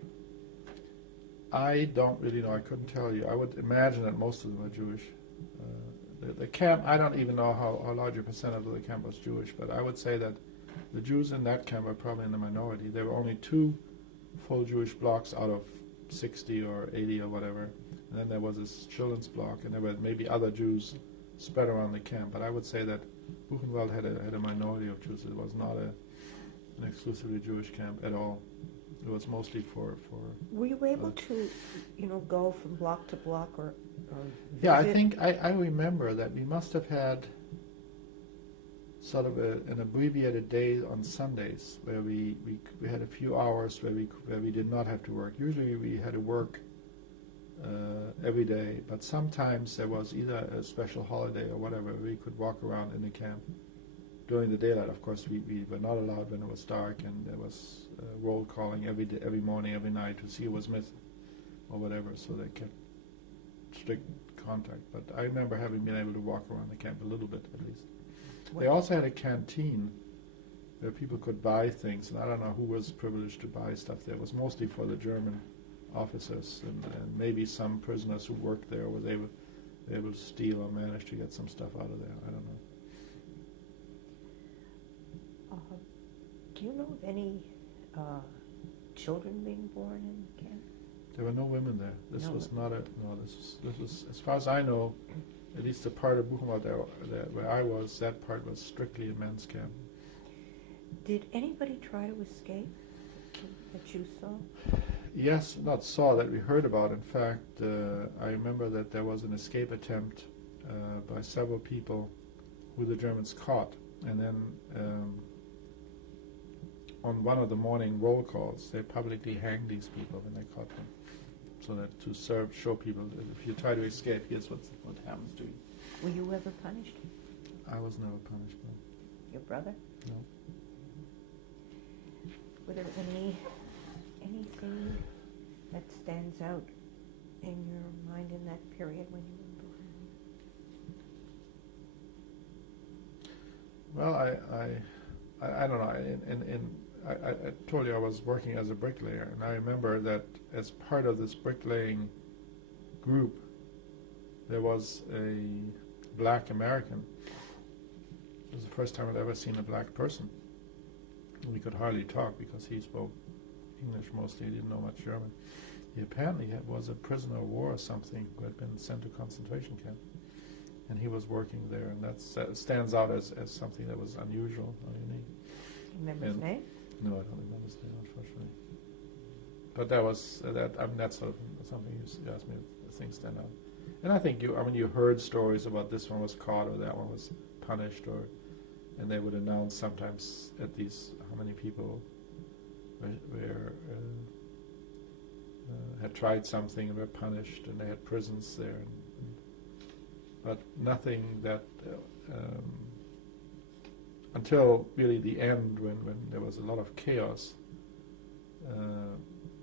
I don't really know. I couldn't tell you. I would imagine that most of them were Jewish. The camp, I don't even know how large a percentage of the camp was Jewish, but I would say that the Jews in that camp were probably in the minority. There were only 2 full Jewish blocks out of 60 or 80 or whatever. And then there was this children's block, and there were maybe other Jews spread around the camp. But I would say that Buchenwald had a minority of Jews. It was not an exclusively Jewish camp at all. It was mostly for Were you able to, go from block to block or yeah, I visit? think I remember that we must have had sort of an abbreviated day on Sundays where we had a few hours where we did not have to work. Usually we had to work every day, but sometimes there was either a special holiday or whatever. We could walk around in the camp during the daylight. Of course, we were not allowed when it was dark, and there was roll calling every day, every morning, every night to see who was missing or whatever. So they kept strict contact. But I remember having been able to walk around the camp a little bit at least. What- They also had a canteen where people could buy things, and I don't know who was privileged to buy stuff there. It was mostly for the German officers, and maybe some prisoners who worked there was able to steal or manage to get some stuff out of there. I don't know. Do you know of any children being born in camp? There were no women there. This No. was not a no. This was, as far as I know, at least the part of Buchenwald where I was. That part was strictly a men's camp. Did anybody try to escape that you saw? Yes, not saw that we heard about. In fact, I remember that there was an escape attempt by several people who the Germans caught, and then on one of the morning roll calls, they publicly hanged these people when they caught them, so that to show people that if you try to escape, here's what happens to you. Were you ever punished? I was never punished. No. Your brother? No. Were there anything that stands out in your mind in that period when you were in Buchenwald? Well, I don't know. I told you I was working as a bricklayer, and I remember that as part of this bricklaying group, there was a black American. It was the first time I'd ever seen a black person. We could hardly talk because he spoke English mostly. He didn't know much German. He apparently was a prisoner of war or something who had been sent to concentration camp, and he was working there, and that stands out as something that was unusual or unique. Do you remember his name? No, I don't remember his name, unfortunately. But that was that's sort of something you asked me. Things stand out, and I think you heard stories about this one was caught or that one was punished, and they would announce sometimes at these how many people had tried something and were punished, and they had prisons there, but nothing that. Until really the end, when there was a lot of chaos.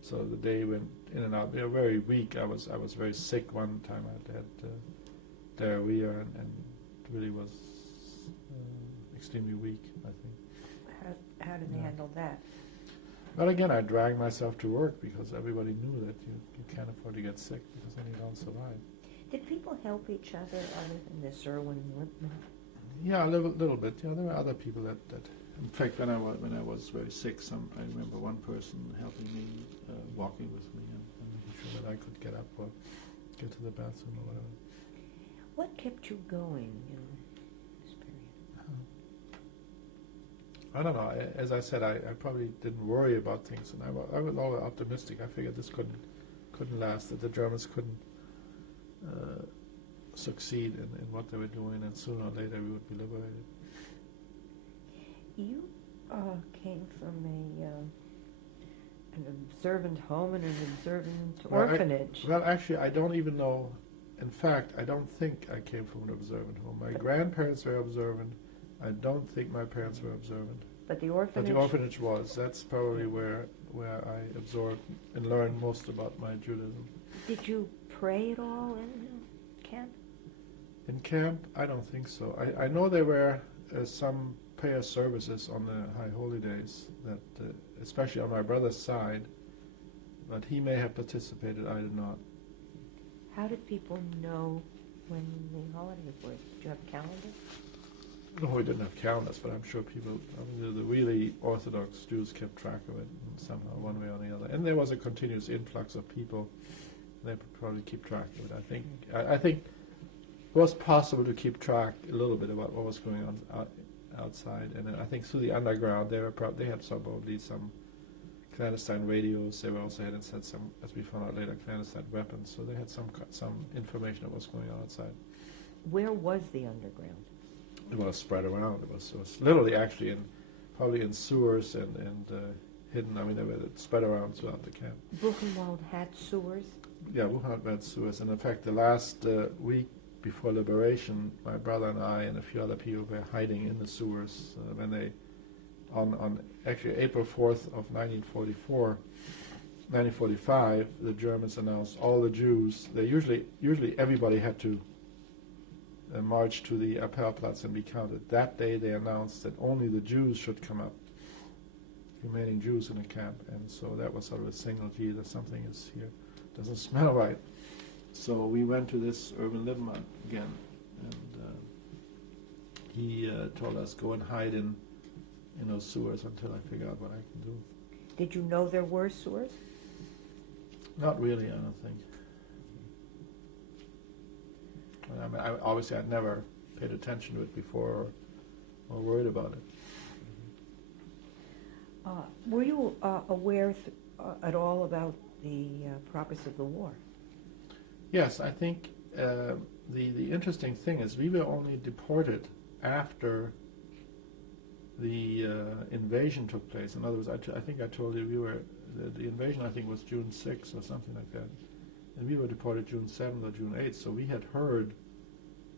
So the day went in and out. They were very weak. I was very sick one time. I had diarrhea and really was extremely weak, I think. How did they handle that? But again, I dragged myself to work because everybody knew that you can't afford to get sick because then you don't survive. Did people help each other other than this Irwin Lippman? Yeah, a little bit. Yeah, there were other people that. In fact, when I was very sick, I remember one person helping me, walking with me, and making sure that I could get up or get to the bathroom or whatever. What kept you going in this period? I don't know. As I said, I probably didn't worry about things, and I was always optimistic. I figured this couldn't last. That the Germans couldn't succeed in what they were doing, and sooner or later we would be liberated. You came from an observant home and an observant orphanage. Actually, I don't even know. In fact, I don't think I came from an observant home. My grandparents were observant. I don't think my parents were observant. But the orphanage. But the orphanage was. That's probably where I absorbed and learned most about my Judaism. Did you pray at all in camp? In camp, I don't think so. I know there were some prayer services on the High Holy Days, that especially on my brother's side, but he may have participated, I did not. How did people know when the holidays were? Did you have calendars? No, we didn't have calendars, but I'm sure people, the really Orthodox Jews kept track of it somehow, one way or the other. And there was a continuous influx of people. They would probably keep track of it. I think it was possible to keep track a little bit about what was going on outside, and I think through the underground they had probably some clandestine radios. They also had some, as we found out later, clandestine weapons. So they had some information of what's going on outside. Where was the underground? It was spread around. It was literally actually probably in sewers and hidden. I mean, they were spread around throughout the camp. Buchenwald had sewers? Yeah, Buchenwald had sewers, and in fact, the last week before liberation, my brother and I and a few other people were hiding in the sewers when they, on actually April 4th of 1944, 1945, the Germans announced all the Jews. They usually everybody had to march to the Appellplatz and be counted. That day, they announced that only the Jews should come up, remaining Jews in the camp, and so that was sort of a signal to you that something is here. Doesn't smell right. So we went to this Urban Lippmann again, and he told us, go and hide in those sewers until I figure out what I can do. Did you know there were sewers? Not really, I don't think. I mean, obviously I'd never paid attention to it before or worried about it. Were you aware at all about the progress of the war? Yes, I think the interesting thing is we were only deported after the invasion took place. In other words, I think I told you the invasion I think was June 6th or something like that. And we were deported June 7th or June 8th, so we had heard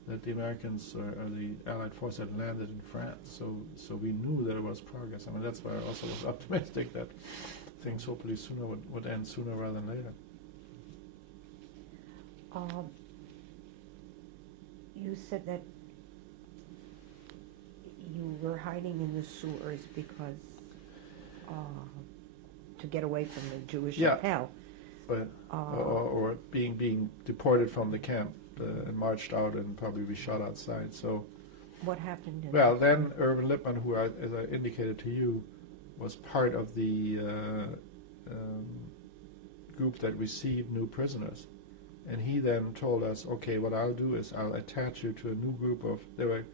that the Americans or the Allied force had landed in France. So we knew that there was progress. I mean, that's why I also was optimistic that things hopefully sooner would end sooner rather than later. You said that you were hiding in the sewers because to get away from the Jewish hell. But, or being deported from the camp and marched out and probably be shot outside. So, what happened? Well, then Urban Lippmann, who, as I indicated to you, was part of the group that received new prisoners. And he then told us, okay, what I'll do is I'll attach you to a new group of, there were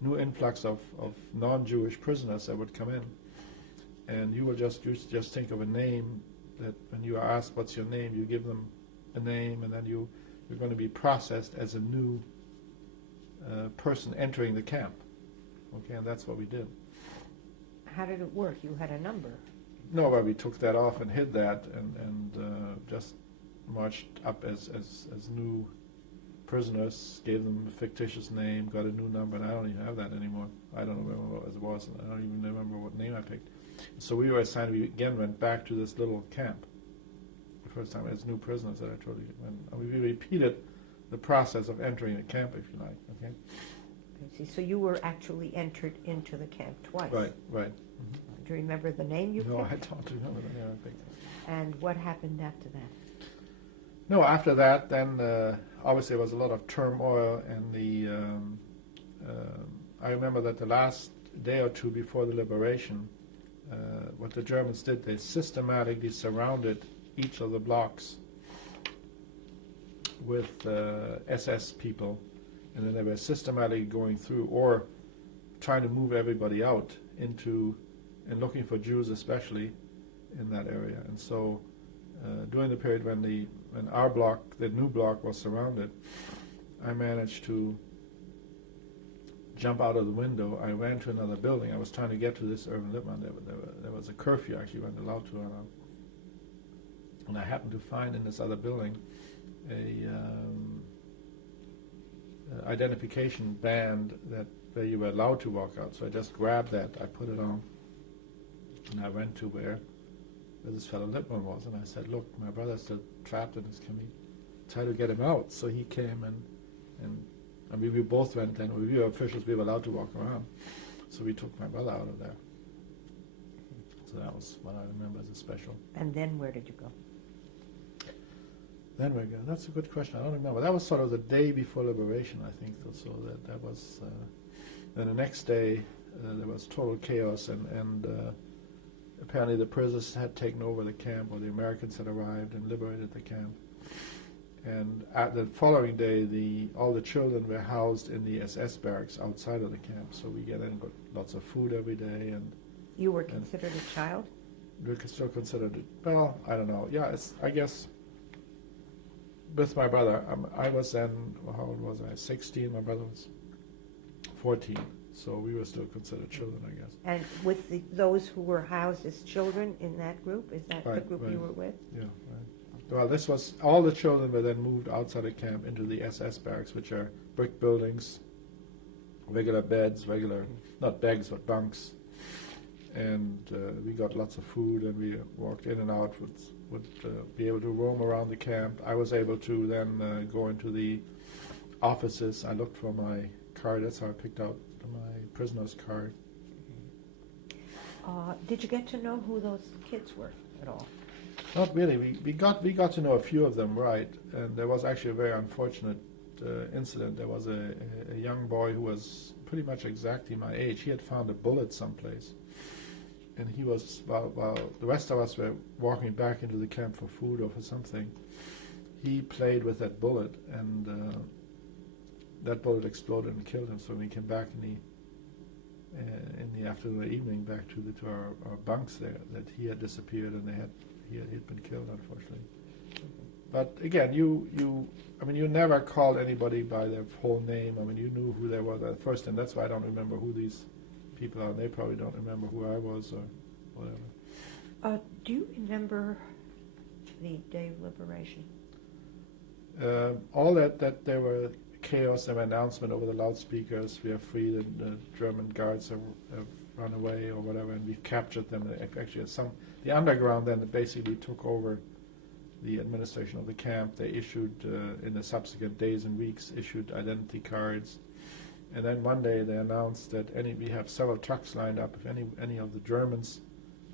new influx of non-Jewish prisoners that would come in. And you will just think of a name that when you are asked what's your name, you give them a name, and then you're going to be processed as a new person entering the camp. Okay, and that's what we did. How did it work? You had a number. No, well, we took that off and hid that and just marched up as new prisoners, gave them a fictitious name, got a new number, and I don't even have that anymore. I don't remember what it was, and I don't even remember what name I picked. So we were assigned, we again went back to this little camp. The first time as new prisoners that I told you. And we repeated the process of entering the camp, if you like, okay? I see. So you were actually entered into the camp twice. Right. Mm-hmm. Do you remember the name you picked? No, I don't remember the name I picked. And what happened after that? No, after that, then obviously there was a lot of turmoil, and I remember that the last day or two before the liberation, what the Germans did, they systematically surrounded each of the blocks with SS people, and then they were systematically going through or trying to move everybody out into and looking for Jews especially in that area. And so during the period when our block, the new block, was surrounded, I managed to jump out of the window. I ran to another building. I was trying to get to this Urban Lippmann. There was a curfew. Actually, you weren't allowed to run out. And I happened to find in this other building a identification band where you were allowed to walk out. So I just grabbed that. I put it on, and I went to where this fellow Lippmann was, and I said, "Look, my brother's still trapped in his camp. Try to get him out." So he came and we both went then. We were officials. We were allowed to walk around. So we took my brother out of there. So that was what I remember as a special. And then where did you go? Then we go. That's a good question. I don't remember. That was sort of the day before liberation, I think. So that was. Then the next day there was total chaos, and apparently the prisoners had taken over the camp, or the Americans had arrived and liberated the camp. And at the following day, all the children were housed in the SS barracks outside of the camp. So we got lots of food every day, and you were considered a child. We were still considered. Well, I don't know. Yeah, I guess. With my brother, I was then. How old was I? 16. My brother was 14. So we were still considered children, I guess. And with those who were housed as children in that group, is that the group you were with? Yeah, right. Well, this was, all the children were then moved outside the camp into the SS barracks, which are brick buildings, regular beds, not beds, but bunks. and we got lots of food, and we walked in and out, would be able to roam around the camp. I was able to then go into the offices. I looked for my card. That's how I picked out my prisoner's card. Did you get to know who those kids were at all? Not really. We got to know a few of them, right? And there was actually a very unfortunate incident. There was a young boy who was pretty much exactly my age. He had found a bullet someplace, and he was while the rest of us were walking back into the camp for food or for something. He played with that bullet, and that bullet exploded and killed him. So when we came back in the afternoon or evening back to our bunks there, that he had disappeared and he had been killed, unfortunately. But again, you never called anybody by their whole name. I mean, you knew who they were at first, and that's why I don't remember who these people are. They probably don't remember who I was or whatever. Do you remember the Day of Liberation? All that there were chaos and announcement over the loudspeakers. We are free. The German guards have run away or whatever, and we've captured them. Actually, the underground then basically took over the administration of the camp. They issued, in the subsequent days and weeks, issued identity cards. And then one day they announced that we have several trucks lined up. If any of the Germans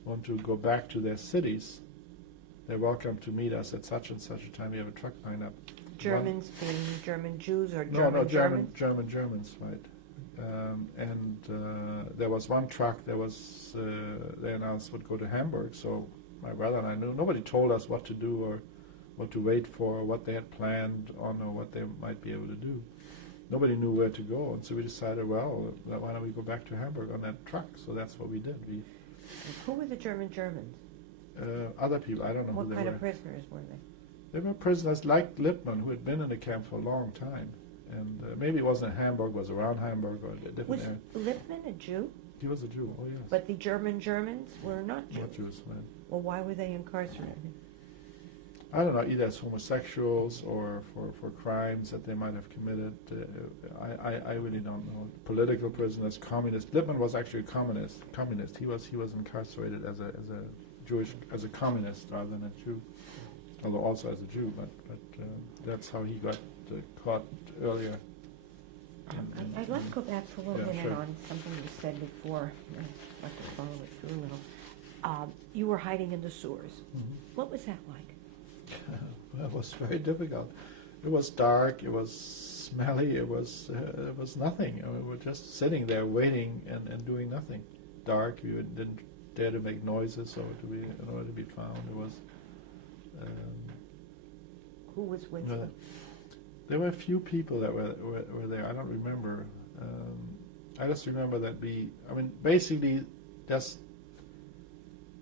want to go back to their cities, they're welcome to meet us at such and such a time. We have a truck lined up. Germans being German Jews or German Germans, right? There was one truck that was they announced would go to Hamburg. So my brother and I knew. Nobody told us what to do or what to wait for, or what they had planned on, or what they might be able to do. Nobody knew where to go, and so we decided, well, why don't we go back to Hamburg on that truck? So that's what we did. Who were the Germans? Other people, I don't know who they were. What kind of prisoners were they? They were prisoners like Lippmann, who had been in the camp for a long time. And maybe it wasn't in Hamburg, was around Hamburg or a different area. Was Lippmann a Jew? He was a Jew, oh yes. But the Germans were not Jews? Not Jews, right. Well, why were they incarcerated? I don't know, either as homosexuals or for crimes that they might have committed. I really don't know. Political prisoners, communists. Lippmann was actually a communist. He was incarcerated as a communist rather than a Jew, although also as a Jew. But that's how he got caught earlier. I'd like to go back for a little minute sure. on something you said before. I'd like to follow it through a little. You were hiding in the sewers. Mm-hmm. What was that like? Well, it was very difficult. It was dark. It was smelly. It was nothing. I mean, we were just sitting there waiting and doing nothing. Dark. We didn't dare to make noises in order to be found. It was. Who was with you? There were a few people that were there. I don't remember. I just remember that basically just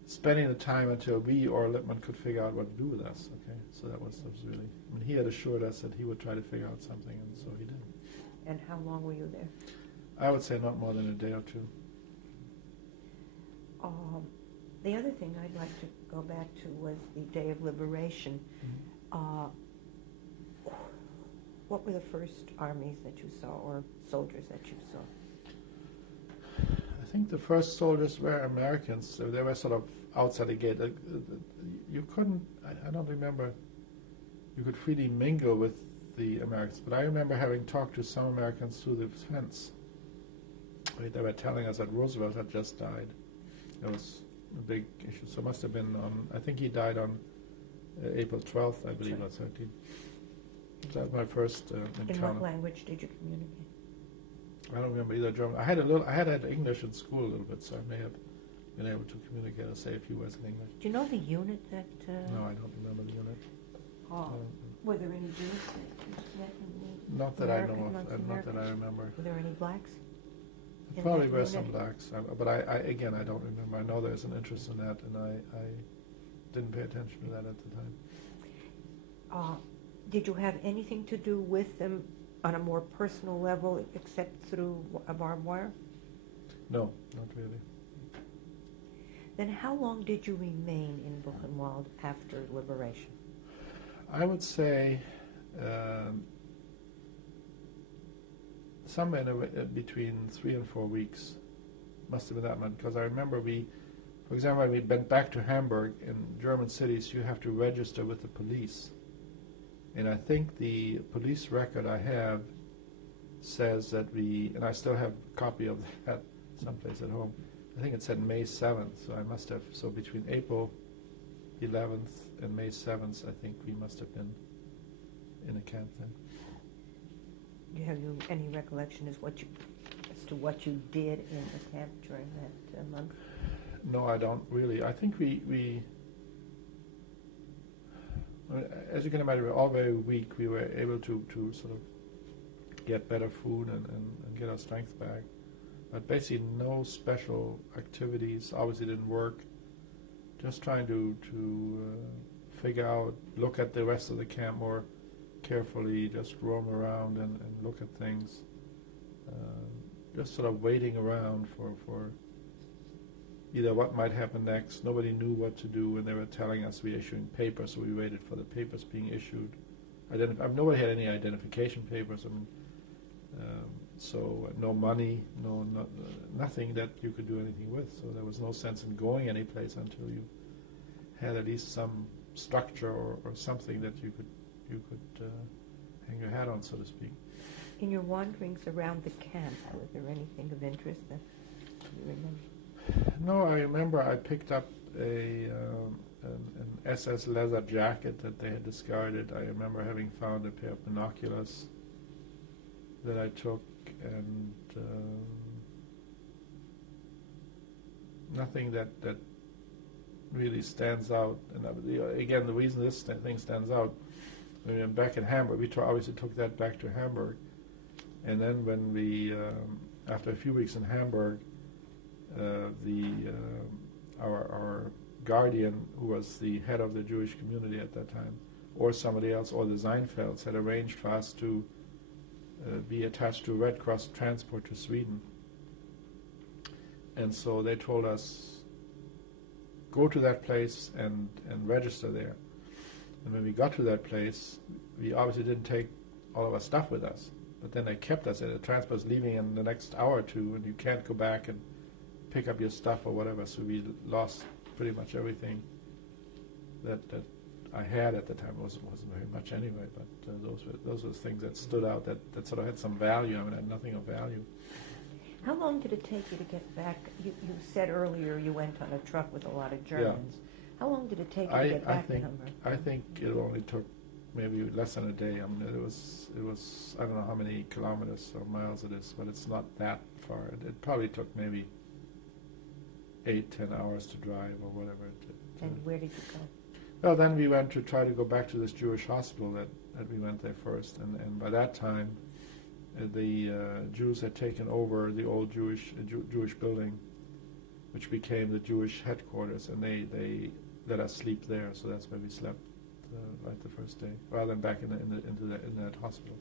spending the time until we or Lippmann could figure out what to do with us. Okay, so that was really. He had assured us that he would try to figure out something, and so he did. And how long were you there? I would say not more than a day or two. The other thing I'd like to go back to was the Day of Liberation. Mm-hmm. What were the first armies that you saw, or soldiers that you saw? I think the first soldiers were Americans. So they were sort of outside the gate. You couldn't, I don't remember, you could freely mingle with the Americans. But I remember having talked to some Americans through the fence. They were telling us that Roosevelt had just died. It was a big issue. So it must have been I think he died on April 12th, I believe, or 13th. That was my first encounter. In what language did you communicate? I don't remember either German. I had English in school a little bit, so I may have been able to communicate or say a few words in English. Do you know the unit that? No, I don't remember the unit. Were there any Jews that you met in the Not that I know of. Not that I remember. Were there any blacks? There probably were some blacks, but I again I don't remember. I know there's an interest in that, and I didn't pay attention to that at the time. Did you have anything to do with them on a more personal level, except through a barbed wire? No, not really. Then how long did you remain in Buchenwald after liberation? I would say somewhere between 3 and 4 weeks. must have been that month, because I remember for example, when we went back to Hamburg, in German cities you have to register with the police. And I think the police record I have says that and I still have a copy of that someplace at home, I think it said May 7th, so I must have, so between April 11th and May 7th, I think we must have been in a camp then. Have you any recollection as to what you did in the camp during that month? No, I don't really. I think we as you can imagine, we were all very weak. We were able to sort of get better food and get our strength back. But basically no special activities. Obviously didn't work. Just trying to figure out, look at the rest of the camp more carefully, just roam around and look at things. Just sort of waiting around for either what might happen next. Nobody knew what to do when they were telling us we were issuing papers, so we waited for the papers being issued. Nobody had any identification papers. I mean, so no money, nothing that you could do anything with. So there was no sense in going any place until you had at least some structure or something that you could hang your hat on, so to speak. In your wanderings around the camp, was there anything of interest that you remember? No, I remember I picked up an SS leather jacket that they had discarded. I remember having found a pair of binoculars that I took, and nothing that really stands out. And again, the reason this thing stands out, when we were back in Hamburg, we obviously took that back to Hamburg, and then when we, after a few weeks in Hamburg, our guardian, who was the head of the Jewish community at that time, or somebody else, or the Seinfelds, had arranged for us to be attached to a Red Cross transport to Sweden. And so they told us, go to that place and register there. And when we got to that place, we obviously didn't take all of our stuff with us. But then they kept us, and the transport's leaving in the next hour or two, and you can't go back and pick up your stuff or whatever. So we lost pretty much everything that I had at the time. It wasn't very much anyway, but those were things that stood out, that sort of had some value. I mean, had nothing of value. How long did it take you to get back? You said earlier you went on a truck with a lot of Germans. Yeah. How long did it take you to get back to Hamburg? I think it only took maybe less than a day. I mean, it was I don't know how many kilometers or miles it is, but it's not that far. It probably took maybe 8-10 hours to drive or whatever. And where did you go? Well, then we went to try to go back to this Jewish hospital that we went there first, and by that time the Jews had taken over the old Jewish building, which became the Jewish headquarters, and they let us sleep there. So that's where we slept right the first day, rather than back in that hospital.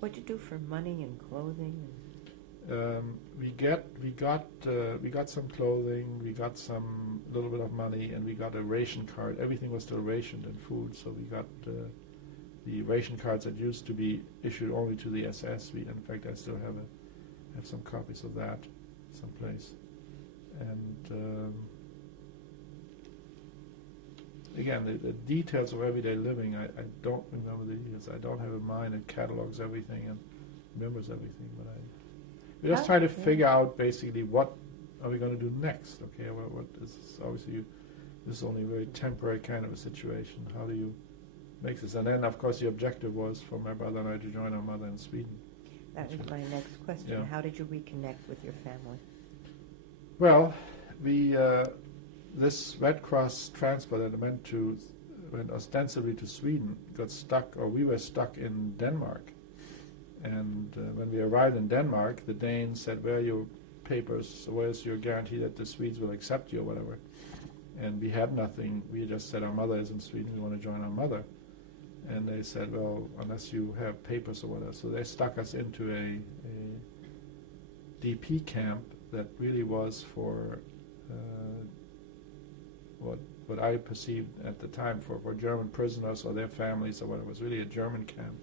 What'd you do for money and clothing? We got some clothing, we got some little bit of money, and we got a ration card. Everything was still rationed in food, so we got the ration cards that used to be issued only to the SS. In fact, I still have some copies of that someplace. And again, the details of everyday living, I don't remember the details. I don't have a mind that catalogs everything and remembers everything, but we're just trying to figure out basically what are we going to do next. Okay, what is obviously this is only a very temporary kind of a situation. How do you make this? And then, of course, the objective was for my brother and I to join our mother in Sweden. That was my next question. Yeah. How did you reconnect with your family? Well, this Red Cross transport that went ostensibly to Sweden got stuck, or we were stuck in Denmark. And when we arrived in Denmark, the Danes said, where are your papers? Where's your guarantee that the Swedes will accept you or whatever? And we had nothing. We just said, our mother is in Sweden, we want to join our mother. And they said, well, unless you have papers or whatever. So they stuck us into a DP camp that really was for what I perceived at the time for German prisoners or their families or whatever. It was really a German camp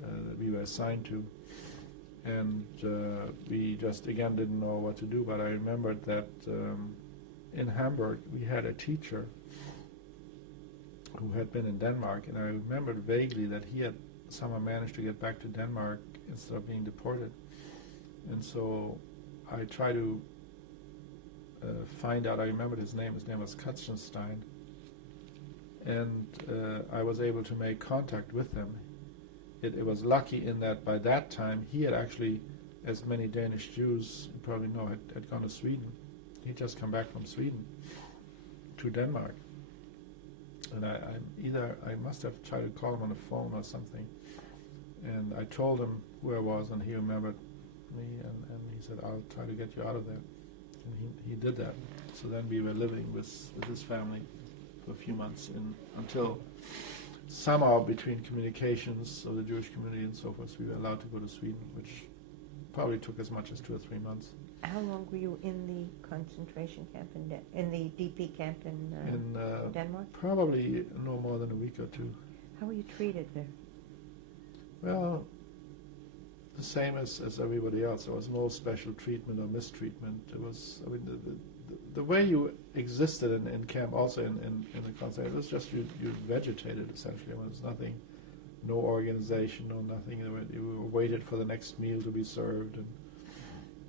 that we were assigned to. and we just again didn't know what to do. But I remembered that in Hamburg we had a teacher who had been in Denmark, and I remembered vaguely that he had somehow managed to get back to Denmark instead of being deported. And so I tried to find out. I remembered his name. His name was Katzenstein, and I was able to make contact with him. It was lucky in that by that time he had actually, as many Danish Jews you probably know, had gone to Sweden. He'd just come back from Sweden to Denmark. And I must have tried to call him on the phone or something. And I told him who I was, and he remembered me, and he said, I'll try to get you out of there. And he did that. So then we were living with his family for a few months until somehow between communications of the Jewish community and so forth, we were allowed to go to Sweden, which probably took as much as 2 or 3 months. How long were you in the concentration camp in the DP camp in Denmark? Probably no more than a week or 2. How were you treated there? Well, the same as everybody else. There was no special treatment or mistreatment. It was, I mean, the way you existed in camp, also in the concentration, it was just you vegetated essentially. There was nothing, no organization, no nothing. You waited for the next meal to be served,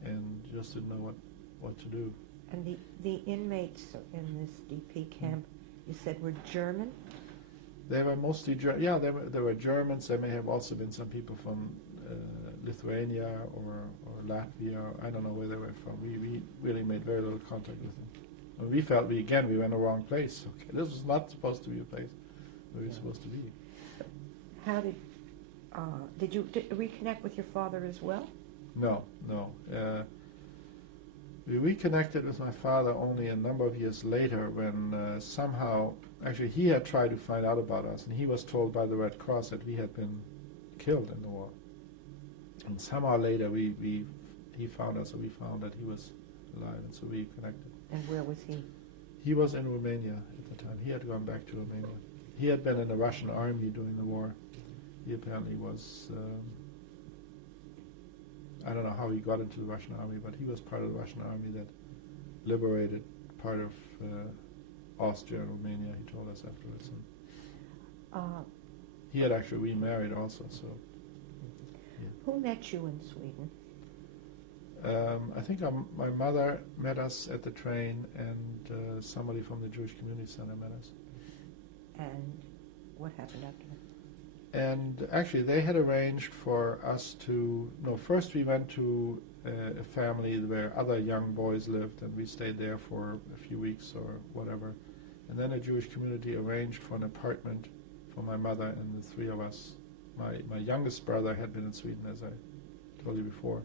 and just didn't know what to do. And the inmates in this DP camp, you said, were German? They were mostly yeah. There were Germans. There may have also been some people from Lithuania or Latvia. I don't know where they were from. We really made very little contact with them. And we felt we were in the wrong place. Okay, this was not supposed to be a place where we were supposed to be. How did you reconnect with your father as well? No. We reconnected with my father only a number of years later when somehow, actually he had tried to find out about us, and he was told by the Red Cross that we had been killed in the war. And somehow later he found us, so we found that he was alive, and so we connected. And where was he? He was in Romania at the time. He had gone back to Romania. He had been in the Russian army during the war. He apparently was... I don't know how he got into the Russian army, but he was part of the Russian army that liberated part of Austria and Romania, he told us afterwards. And he had actually remarried also, so... Yeah. Who met you in Sweden? I think my mother met us at the train, and somebody from the Jewish Community Center met us. And what happened after that? And actually, they had arranged for us to... No, first we went to a family where other young boys lived, and we stayed there for a few weeks or whatever. And then a Jewish community arranged for an apartment for my mother and the 3 of us. My youngest brother had been in Sweden, as I told you before.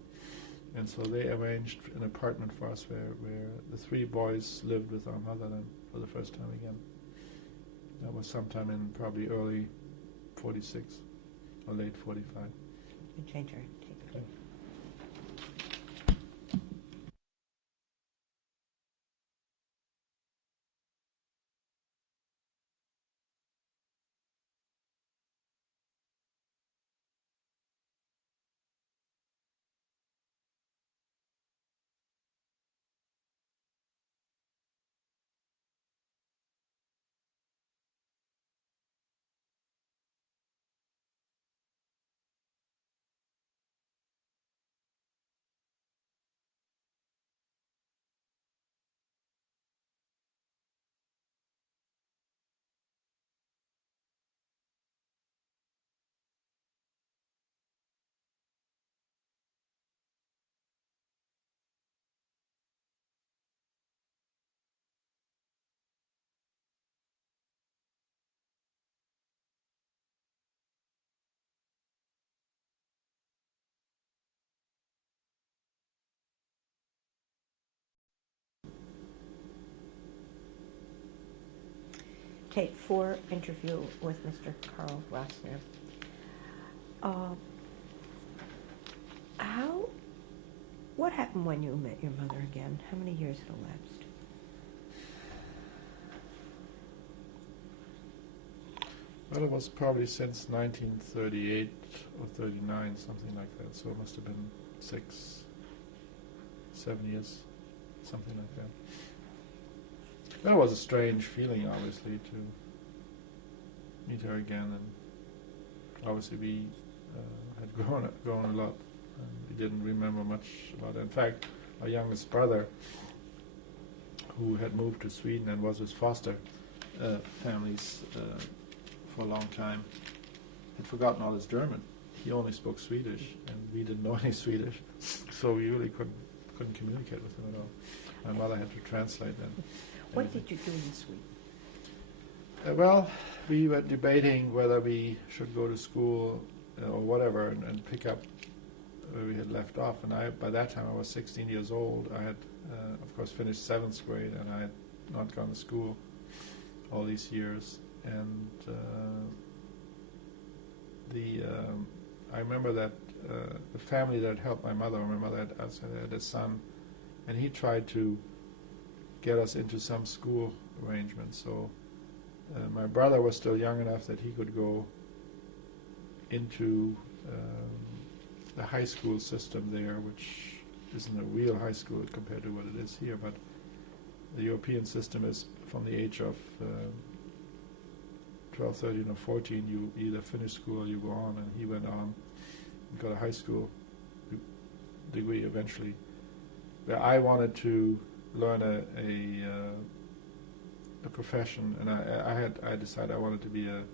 And so they arranged an apartment for us where the 3 boys lived with our mother then for the first time again. That was sometime in probably early 46 or late 45. You change our tape. Okay. Tape 4, interview with Mr. Karl Rosner. What happened when you met your mother again? How many years had elapsed? Well, it was probably since 1938 or 39, something like that. So it must have been 6, 7 years, something like that. That was a strange feeling, obviously, to meet her again, and obviously we had grown a lot, and we didn't remember much about it. In fact, our youngest brother, who had moved to Sweden and was with foster families for a long time, had forgotten all his German. He only spoke Swedish, and we didn't know any Swedish, so we really couldn't communicate with him at all. My mother had to translate then. What did you do in Sweden? Well, we were debating whether we should go to school or whatever, and pick up where we had left off. And by that time, I was 16 years old. I had, of course, finished 7th grade, and I had not gone to school all these years. And I remember that the family that helped my mother had a son, and he tried to get us into some school arrangement. So my brother was still young enough that he could go into the high school system there, which isn't a real high school compared to what it is here, but the European system is from the age of 12, 13, or 14, you either finish school or you go on, and he went on and got a high school degree eventually. Where I wanted to learn a profession, and I decided I wanted to be a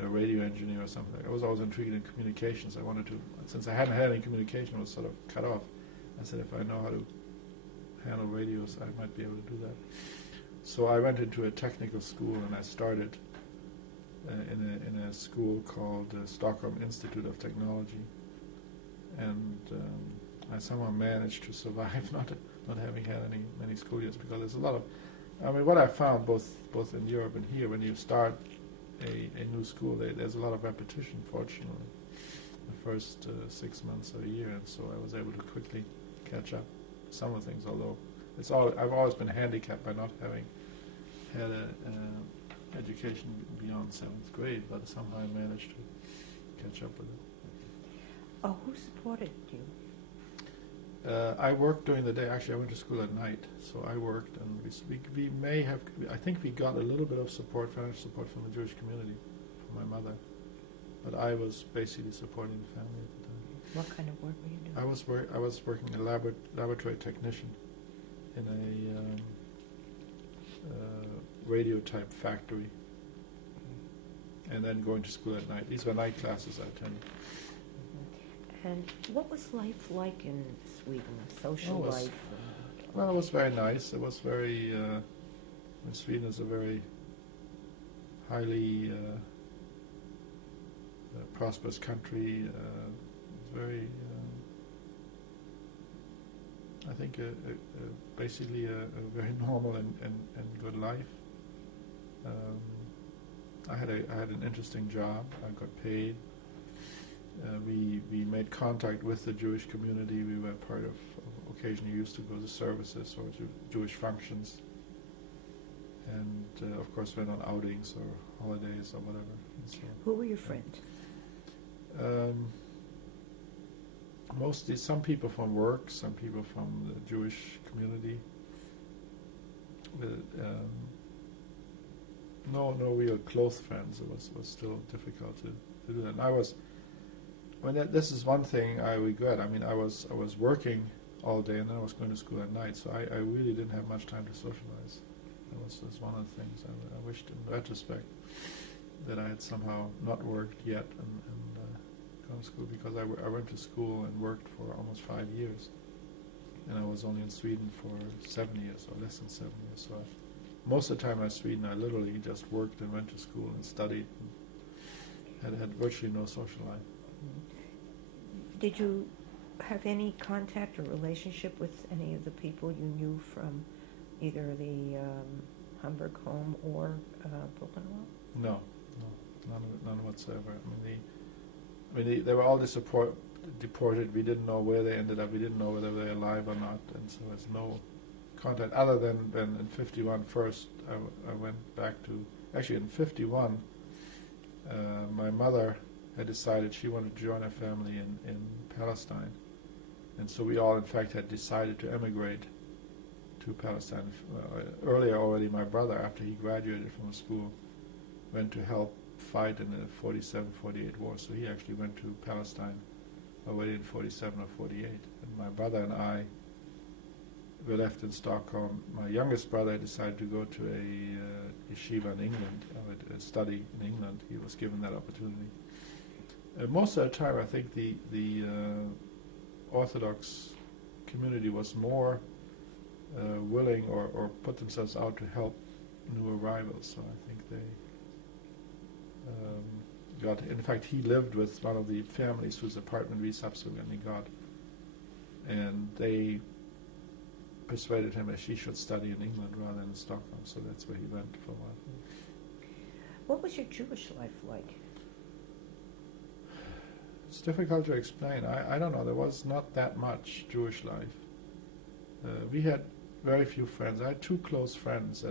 radio engineer or something. I was always intrigued in communications. I wanted to, since I hadn't had any communication, I was sort of cut off. I said, if I know how to handle radios, I might be able to do that. So I went into a technical school, and I started in a school called Stockholm Institute of Technology, and I somehow managed to survive, not having had many school years, because there's a lot of, what I found both in Europe and here, when you start a new school, there's a lot of repetition, fortunately, the first 6 months or a year, and so I was able to quickly catch up some of the things, although I've always been handicapped by not having had a education beyond 7th grade, but somehow I managed to catch up with it. Who supported you? I worked during the day. Actually, I went to school at night, so I worked, and we may have, I think we got a little bit of support, financial support from the Jewish community, from my mother, but I was basically supporting the family at the time. What kind of work were you doing? I was working as a laboratory technician in a radio type factory, and then going to school at night. These were night classes I attended. And what was life like in Sweden, social life? Well, it was very nice. It was very, Sweden is a very highly prosperous country. It's very, I think, basically a very normal and good life. I had an interesting job. I got paid. We made contact with the Jewish community. We were part of, occasionally used to go to services or to Jewish functions, and of course went on outings or holidays or whatever. So, who were your friends? Mostly some people from work, some people from the Jewish community. No real close friends. It was still difficult to do that. And this is one thing I regret. I mean, I was working all day, and then I was going to school at night, so I really didn't have much time to socialize. That was one of the things I wished in retrospect that I had somehow not worked yet and gone to school, because I went to school and worked for almost 5 years, and I was only in Sweden for 7 years, or less than 7 years. So most of the time in Sweden, I literally just worked and went to school and studied, and had virtually no social life. Did you have any contact or relationship with any of the people you knew from either the Hamburg home or Buchenwald? No, none whatsoever. They were all deported. We didn't know where they ended up. We didn't know whether they were alive or not, and so there's no contact other than in '51. First, I went back to, actually in '51. my mother had decided she wanted to join a family in Palestine. And so we all, in fact, had decided to emigrate to Palestine. Earlier already, my brother, after he graduated from school, went to help fight in the 47-48 war. So he actually went to Palestine already in 47 or 48. And my brother and I were left in Stockholm. My youngest brother decided to go to a yeshiva in England, a study in England. He was given that opportunity. Most of the time, I think the Orthodox community was more willing or put themselves out to help new arrivals. So I think they got. In fact, he lived with one of the families whose apartment we subsequently got, and they persuaded him that he should study in England rather than in Stockholm. So that's where he went for a while. What was your Jewish life like? It's difficult to explain. I don't know. There was not that much Jewish life. We had very few friends. I had two close friends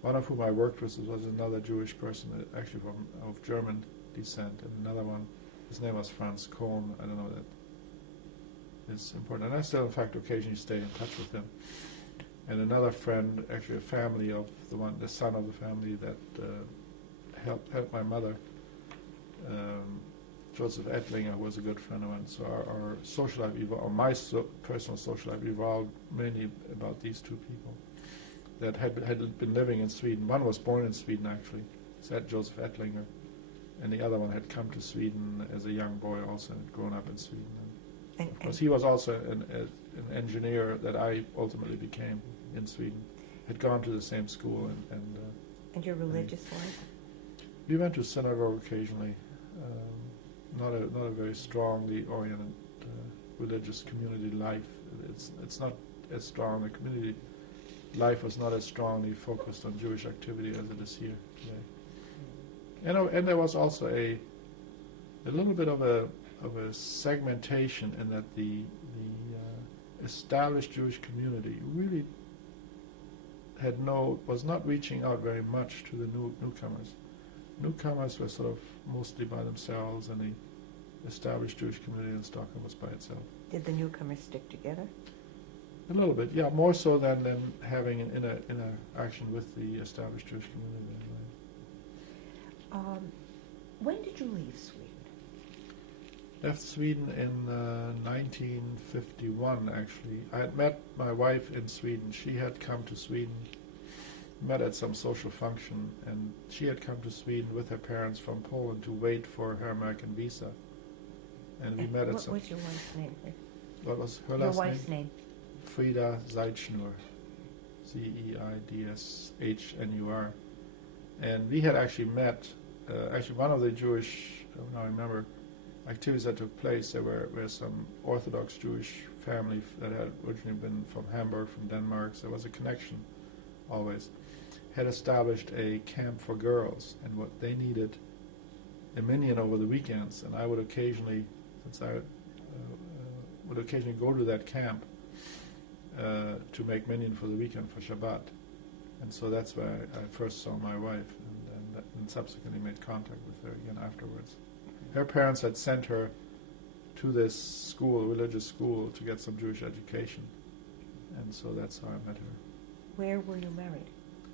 one of whom I worked with was another Jewish person, actually of German descent, and another one, his name was Franz Kohn. I don't know that is important. And I still, in fact, occasionally stay in touch with him. And another friend, actually a family of the son of the family that helped my mother, Joseph Ettlinger, who was a good friend of mine. So our social life, or my personal social life, evolved mainly about these two people that had been living in Sweden. One was born in Sweden, actually, said Joseph Ettlinger, and the other one had come to Sweden as a young boy, also had grown up in Sweden. And of course, he was also an engineer that I ultimately became in Sweden. Had gone to the same school and your religious life? We went to synagogue occasionally. Not a very strongly oriented religious community life. It's not as strong. The community life was not as strongly focused on Jewish activity as it is here today. And there was also a little bit of a segmentation in that the established Jewish community really was not reaching out very much to the newcomers. Newcomers were sort of mostly by themselves, and the established Jewish community in Stockholm was by itself. Did the newcomers stick together? A little bit, yeah, more so than having an interaction with the established Jewish community. When did you leave Sweden? Left Sweden in 1951, actually. I had met my wife in Sweden. She had come to Sweden, met at some social function, and she had come to Sweden with her parents from Poland to wait for her American visa. And we met at some... What was your wife's name? What was her last name? Your wife's name. Frida Zeidschnur, Zeidschnur. And we had actually met, one of the Jewish, I remember, activities that took place, there were some Orthodox Jewish family that had originally been from Hamburg, from Denmark, so there was a connection always, had established a camp for girls, and what they needed a minyan over the weekends, and I would occasionally, since I would occasionally go to that camp to make minyan for the weekend for Shabbat. And so that's where I first saw my wife, and subsequently made contact with her again afterwards. Her parents had sent her to this school, religious school, to get some Jewish education, and so that's how I met her. Where were you married?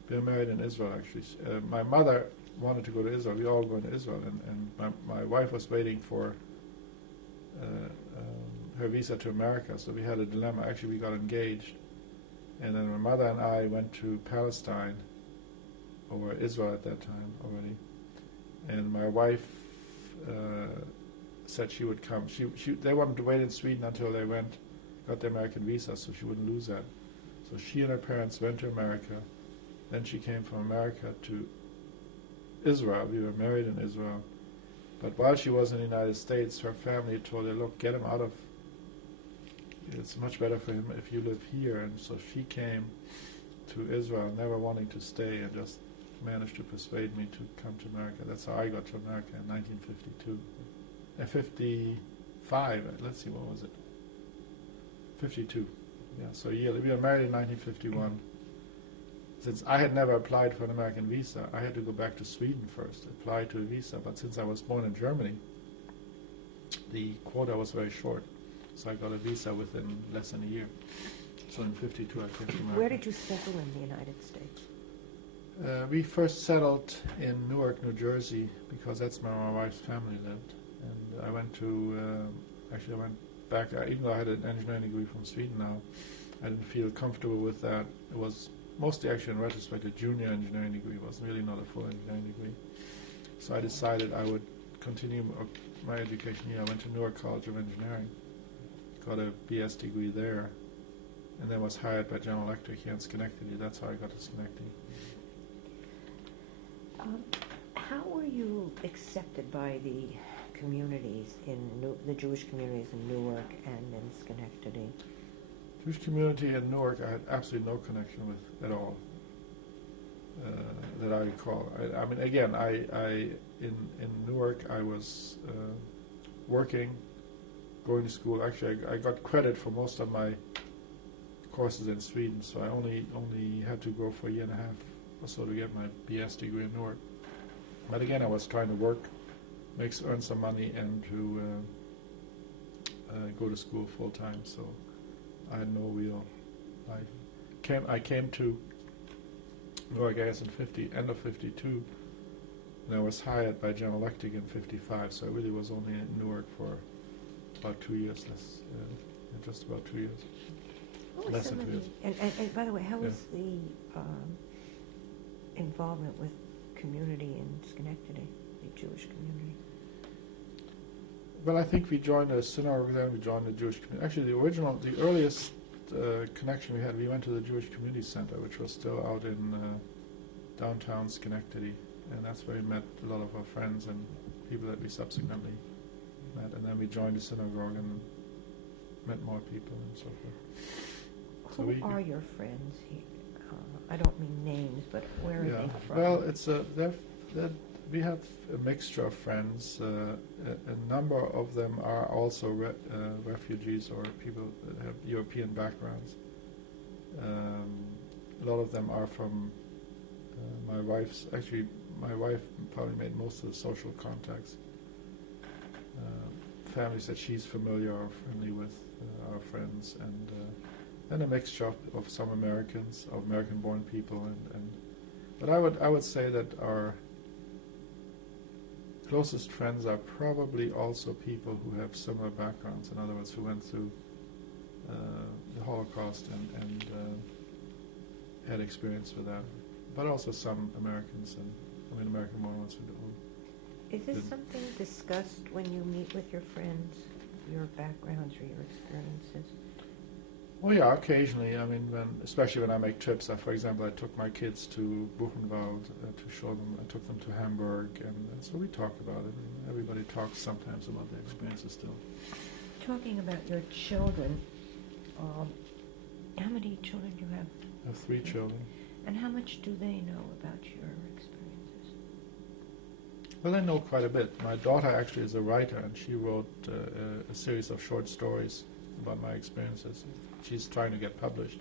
We were married in Israel, actually. My mother wanted to go to Israel. We all were going to Israel, and my wife was waiting for her visa to America, so we had a dilemma. Actually, we got engaged, and then my mother and I went to Palestine, or Israel at that time already, and my wife said she would come. They wanted to wait in Sweden until they got the American visa, so she wouldn't lose that. So she and her parents went to America. Then she came from America to Israel. We were married in Israel. But while she was in the United States, her family told her, look, get him out of... It's much better for him if you live here. And so she came to Israel, never wanting to stay, and just managed to persuade me to come to America. That's how I got to America in 1952. 55, let's see, what was it? 52. Yeah, so we were married in 1951. since I had never applied for an American visa, I had to go back to Sweden first, apply to a visa. But since I was born in Germany, the quota was very short, so I got a visa within less than a year. So in '52, I came to America. Where did you settle in the United States? We first settled in Newark, New Jersey, because that's where my wife's family lived. And I went to, actually I went back, even though I had an engineering degree from Sweden now, I didn't feel comfortable with that. It was mostly actually in retrospect a junior engineering degree, it was really not a full engineering degree. So I decided I would continue my education here. I went to Newark College of Engineering, got a BS degree there, and then was hired by General Electric here in Schenectady. That's how I got to Schenectady. How were you accepted by the communities in the Jewish communities in Newark and in Schenectady? Jewish community in Newark I had absolutely no connection with at all, that I recall. I mean, again, in Newark I was working, going to school. Actually, I got credit for most of my courses in Sweden, so I only had to go for a year and a half or so to get my BS degree in Newark. But again, I was trying to work, earn some money, and to go to school full time. So I had no real life. I came to Newark, I guess, in end of '52, and I was hired by General Electric in '55. So I really was only in Newark for about 2 years, just about 2 years. Less than 2 years. And by the way, how was the involvement with community in Schenectady, the Jewish community? Well, I think we joined a synagogue there. We joined the Jewish community. Actually, the earliest connection we had, we went to the Jewish Community Center, which was still out in downtown Schenectady, and that's where we met a lot of our friends and people that we subsequently met. And then we joined the synagogue and met more people and so forth. Who are your friends here? I don't mean names, but where are they from? Well, we have a mixture of friends. A number of them are also refugees or people that have European backgrounds. A lot of them are from my wife's. Actually, my wife probably made most of the social contacts. Families that she's familiar or friendly with are friends, and a mixture of some Americans, of American-born people, but I would say that our closest friends are probably also people who have similar backgrounds. In other words, who went through the Holocaust and had experience with that, but also some Americans and American-born ones who don't. Is this something discussed when you meet with your friends, your backgrounds or your experiences? Well, yeah, occasionally. I mean, especially when I make trips. For example, I took my kids to Buchenwald to show them. I took them to Hamburg, and so we talk about it. And everybody talks sometimes about their experiences still. Talking about your children, how many children do you have? I have 3 children. And how much do they know about your experiences? Well, they know quite a bit. My daughter actually is a writer, and she wrote a series of short stories about my experiences. She's trying to get published.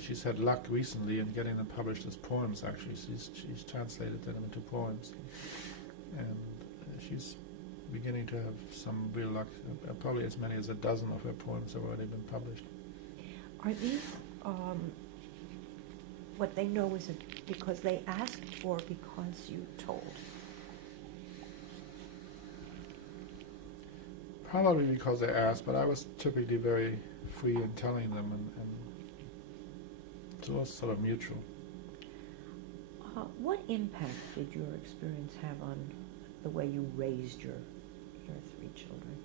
She's had luck recently in getting them published as poems, actually. She's translated them into poems. And she's beginning to have some real luck. Probably as many as a dozen of her poems have already been published. Are these what they know, is it because they asked or because you told? Probably because they asked, but I was typically very free in telling them, and so it was sort of mutual. What impact did your experience have on the way you raised your 3 children?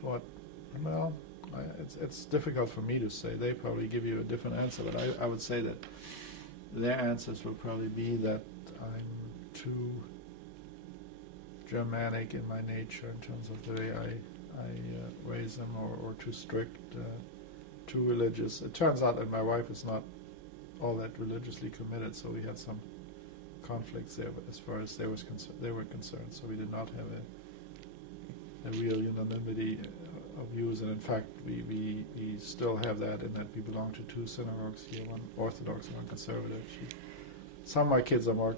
What? Well, it's difficult for me to say. They probably give you a different answer, but I would say that their answers will probably be that I'm too Germanic in my nature in terms of the way I raise them, or too strict, too religious. It turns out that my wife is not all that religiously committed, so we had some conflicts there, but as far as they were concerned, so we did not have a real unanimity views, and in fact, we still have that in that we belong to two synagogues here, one Orthodox and one conservative. Some of my kids are more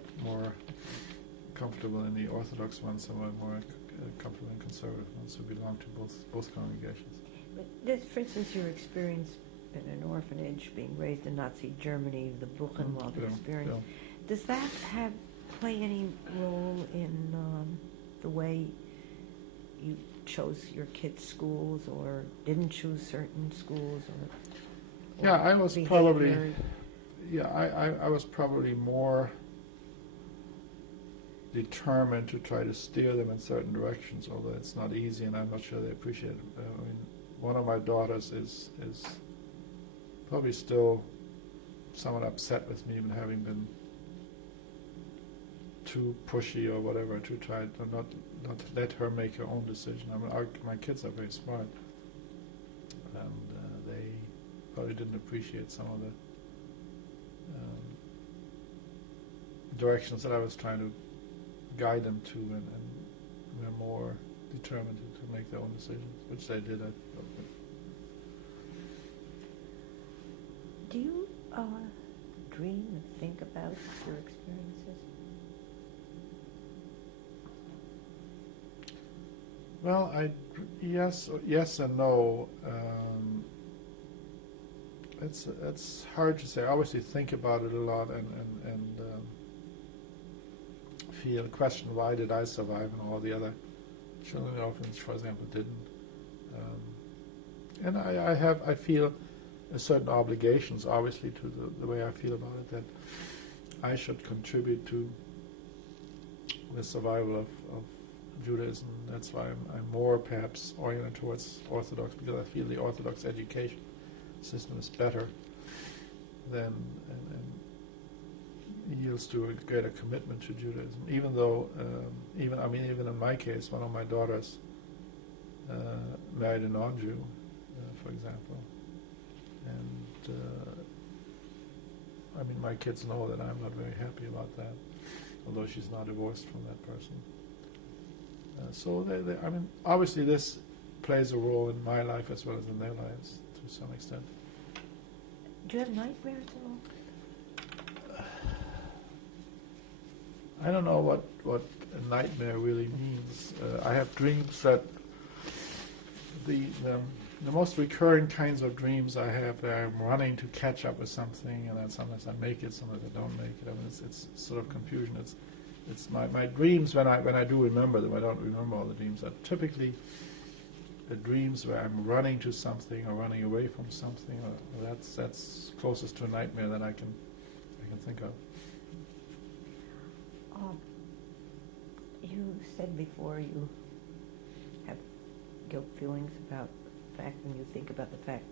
comfortable in the Orthodox one, some are more comfortable in conservative ones, who belong to both congregations. But this, for instance, your experience in an orphanage, being raised in Nazi Germany, the Buchenwald experience, does that play any role in the way you chose your kids' schools or didn't choose certain schools? Or I was behavior? probably, I was probably more determined to try to steer them in certain directions, although it's not easy, and I'm not sure they appreciate it. I mean, one of my daughters is probably still somewhat upset with me, even having been too pushy or whatever, to try to not let her make her own decision. I mean, my kids are very smart, and they probably didn't appreciate some of the directions that I was trying to guide them to, and were more determined to make their own decisions, which they did. Do you dream and think about your experiences? Well, yes and no. It's hard to say. I obviously think about it a lot and question why did I survive and all the other children in the orphanage, for example, didn't. And I feel a certain obligations, obviously, to the way I feel about it, that I should contribute to the survival of Judaism. That's why I'm more perhaps oriented towards Orthodox, because I feel the Orthodox education system is better than and yields to a greater commitment to Judaism. Even though, even in my case, one of my daughters married a non-Jew, for example, and my kids know that I'm not very happy about that, although she's not divorced from that person. So obviously this plays a role in my life as well as in their lives to some extent. Do you have nightmares at all? I don't know what a nightmare really means. I have dreams that the most recurring kinds of dreams I have, I'm running to catch up with something, and then sometimes I make it, sometimes I don't make it. I mean, it's sort of confusion. It's my dreams, when I do remember them. I don't remember all the dreams. Are typically the dreams where I'm running to something or running away from something. Or that's closest to a nightmare that I can think of. You said before you have guilt feelings about the fact when you think about the fact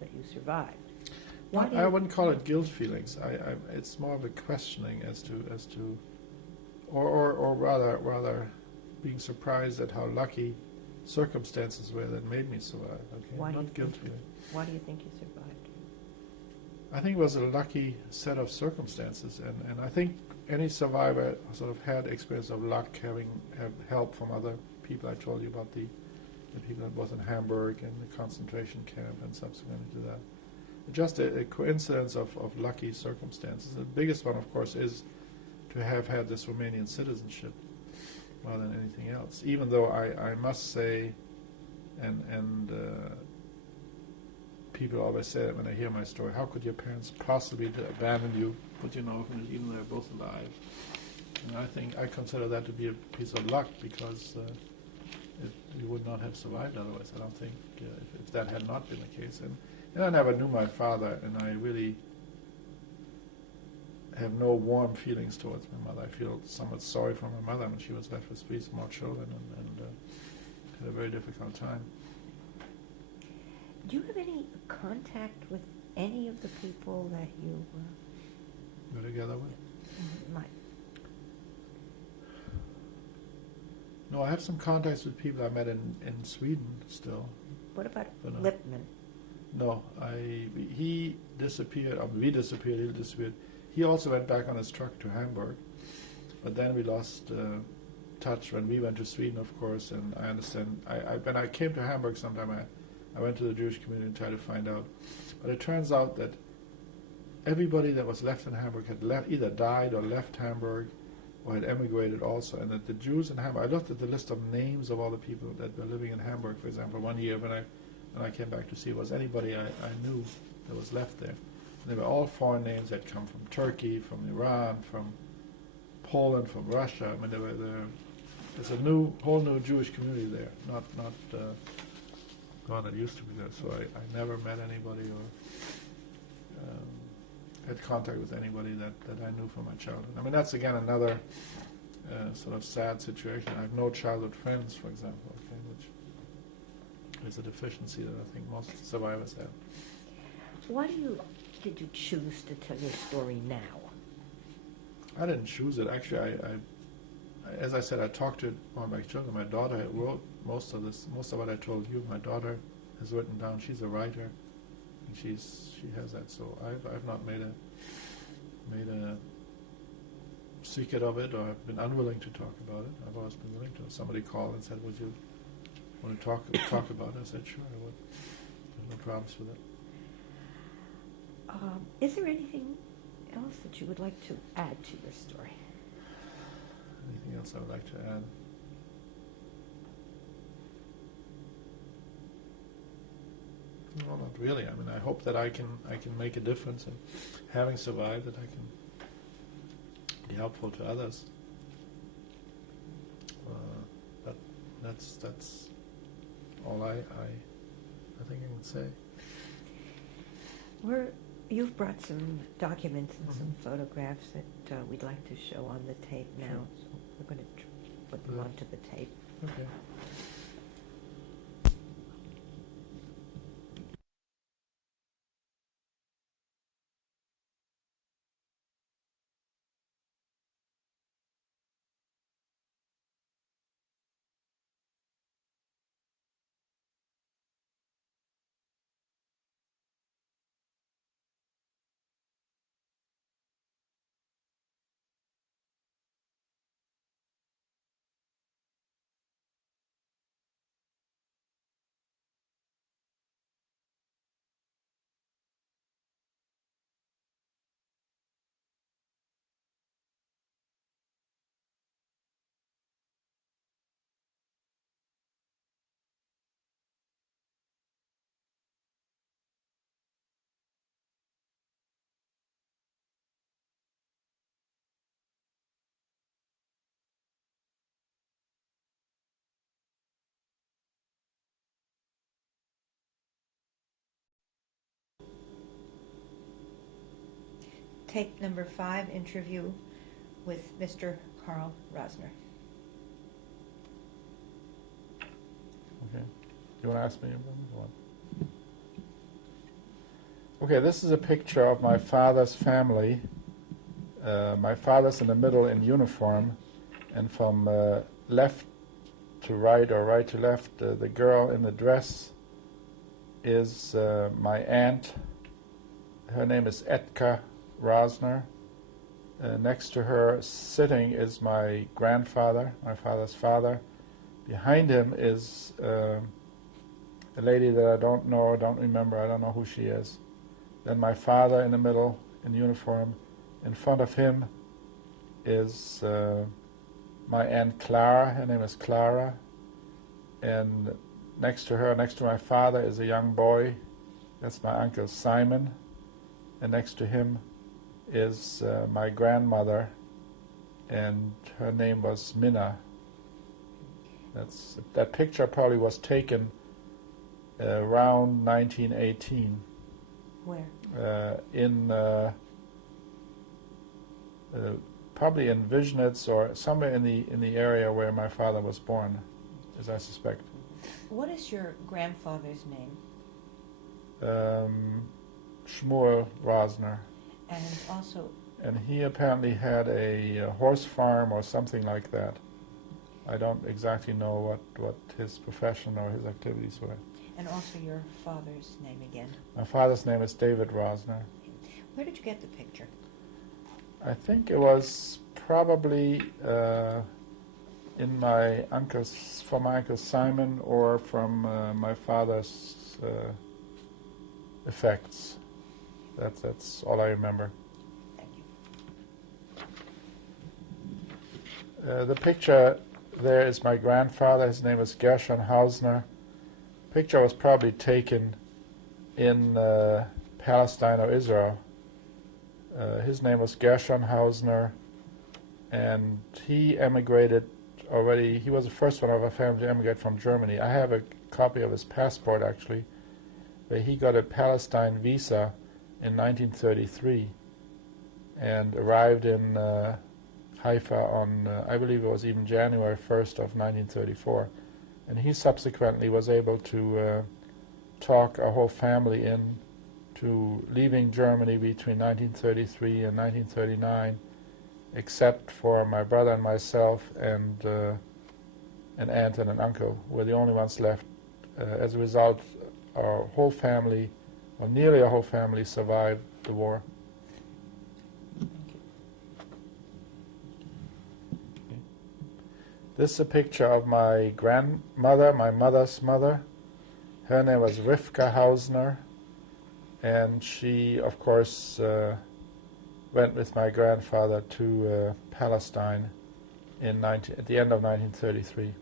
that you survived. I wouldn't call it guilt feelings. It's more of a questioning as to, or rather, being surprised at how lucky circumstances were that made me survive. Okay, not guilt feeling. Why do you think you survived? I think it was a lucky set of circumstances, and I think any survivor sort of had experience of luck, have help from other people. I told you about the people both in Hamburg and the concentration camp and subsequently to that. Just a coincidence of lucky circumstances. The biggest one, of course, is to have had this Romanian citizenship more than anything else. Even though I must say, and people always say that when they hear my story, how could your parents possibly abandon you, put you in orphanage, even though they're both alive? And I consider that to be a piece of luck, because you would not have survived otherwise. I don't think if that had not been the case. And I never knew my father, and I really have no warm feelings towards my mother. I feel somewhat sorry for my mother when she was left with 3 small children and had a very difficult time. Do you have any contact with any of the people that you Were together with? might? No, I have some contacts with people I met in Sweden still. What about But no. Lippmann? No, he disappeared. We disappeared. He disappeared. He also went back on his truck to Hamburg, but then we lost touch when we went to Sweden, of course, and I understand. When I came to Hamburg sometime, I went to the Jewish community and tried to find out. But it turns out that everybody that was left in Hamburg had either died or left Hamburg or had emigrated also, and that the Jews in Hamburg, I looked at the list of names of all the people that were living in Hamburg, for example, one year when I came back to see was anybody I knew that was left there. And they were all foreign names that come from Turkey, from Iran, from Poland, from Russia. I mean, there's a whole new Jewish community there, not one that used to be there. So I never met anybody or had contact with anybody that I knew from my childhood. I mean, that's again another sort of sad situation. I have no childhood friends, for example, okay, which is a deficiency that I think most survivors have. Why did you choose to tell your story now? I didn't choose it. Actually, as I said, I talked to one of my children. My daughter wrote most of what I told you. My daughter has written down. She's a writer, and she has that. So I've not made a secret of it, or I've been unwilling to talk about it. I've always been willing to. Somebody called and said, "Would you want to talk about it?" I said, "Sure, I would." There's no problems with it. Is there anything else that you would like to add to your story? Anything else I would like to add? No, not really. I mean, I hope that I can make a difference, and having survived, that I can be helpful to others. But that's all I think I can say. You've brought some documents and some photographs that we'd like to show on the tape now. Sure. So we're going to put them onto the tape. Okay. Tape number 5, interview with Mr. Carl Rosner. Okay. You want to ask me about what? Okay, this is a picture of my father's family. My father's in the middle in uniform, and from left to right or right to left, the girl in the dress is my aunt. Her name is Etka Rosner. Next to her, sitting, is my grandfather, my father's father. Behind him is a lady that I don't know, don't remember, I don't know who she is. Then my father in the middle, in uniform. In front of him is my Aunt Clara, her name is Clara. And next to her, next to my father, is a young boy. That's my Uncle Simon. And next to him is my grandmother, and her name was Minna. That picture probably was taken around 1918. Where? Probably in Vignitz or somewhere in the area where my father was born, as I suspect. What is your grandfather's name? Shmuel Rosner. And also... And he apparently had a horse farm or something like that. I don't exactly know what his profession or his activities were. And also your father's name again? My father's name is David Rosner. Where did you get the picture? I think it was probably in my uncle's, from my uncle Simon, or from my father's effects. That's all I remember. Thank you. The picture there is my grandfather. His name is Gershon Hausner. Picture was probably taken in Palestine or Israel. His name was Gershon Hausner, and he emigrated already. He was the first one of our family to emigrate from Germany. I have a copy of his passport, actually, where he got a Palestine visa in 1933 and arrived in Haifa on, I believe it was even January 1st of 1934. And he subsequently was able to talk our whole family in to leaving Germany between 1933 and 1939, except for my brother and myself and an aunt and an uncle. We're the only ones left. As a result, our whole family, or nearly our whole family, survived the war. This is a picture of my grandmother, my mother's mother. Her name was Rivka Hausner, and she, of course, went with my grandfather to Palestine at the end of 1933.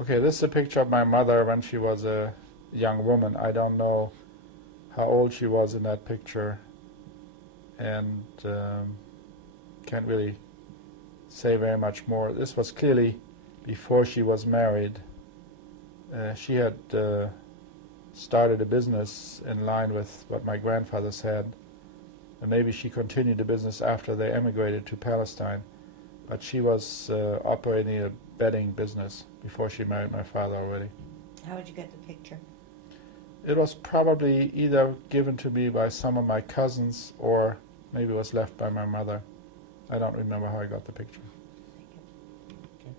Okay, this is a picture of my mother when she was a young woman. I don't know how old she was in that picture, and can't really say very much more. This was clearly before she was married. She had started a business in line with what my grandfather said, and maybe she continued the business after they emigrated to Palestine, but she was operating a bedding business before she married my father already. How did you get the picture? It was probably either given to me by some of my cousins or maybe it was left by my mother. I don't remember how I got the picture. Okay.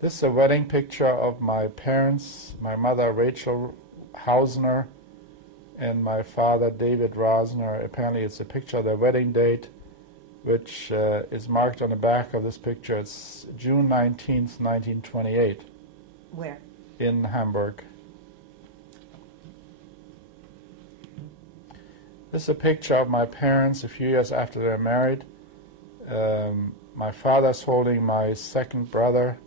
This is a wedding picture of my parents, my mother Rachel Hausner and my father David Rosner. Apparently it's a picture of their wedding date, which is marked on the back of this picture. It's June 19th, 1928. Where? In Hamburg. This is a picture of my parents a few years after they were married. My father's holding my second brother,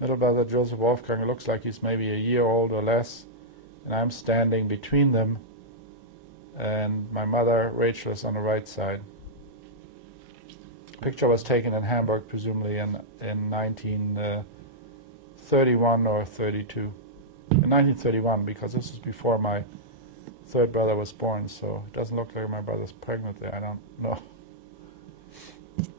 middle brother Joseph Wolfgang. It looks like he's maybe a year old or less, and I'm standing between them, and my mother Rachel is on the right side. The picture was taken in Hamburg, presumably in 1931 or 32. In 1931, because this was before my third brother was born, so it doesn't look like my brother's pregnant there. I don't know. Okay.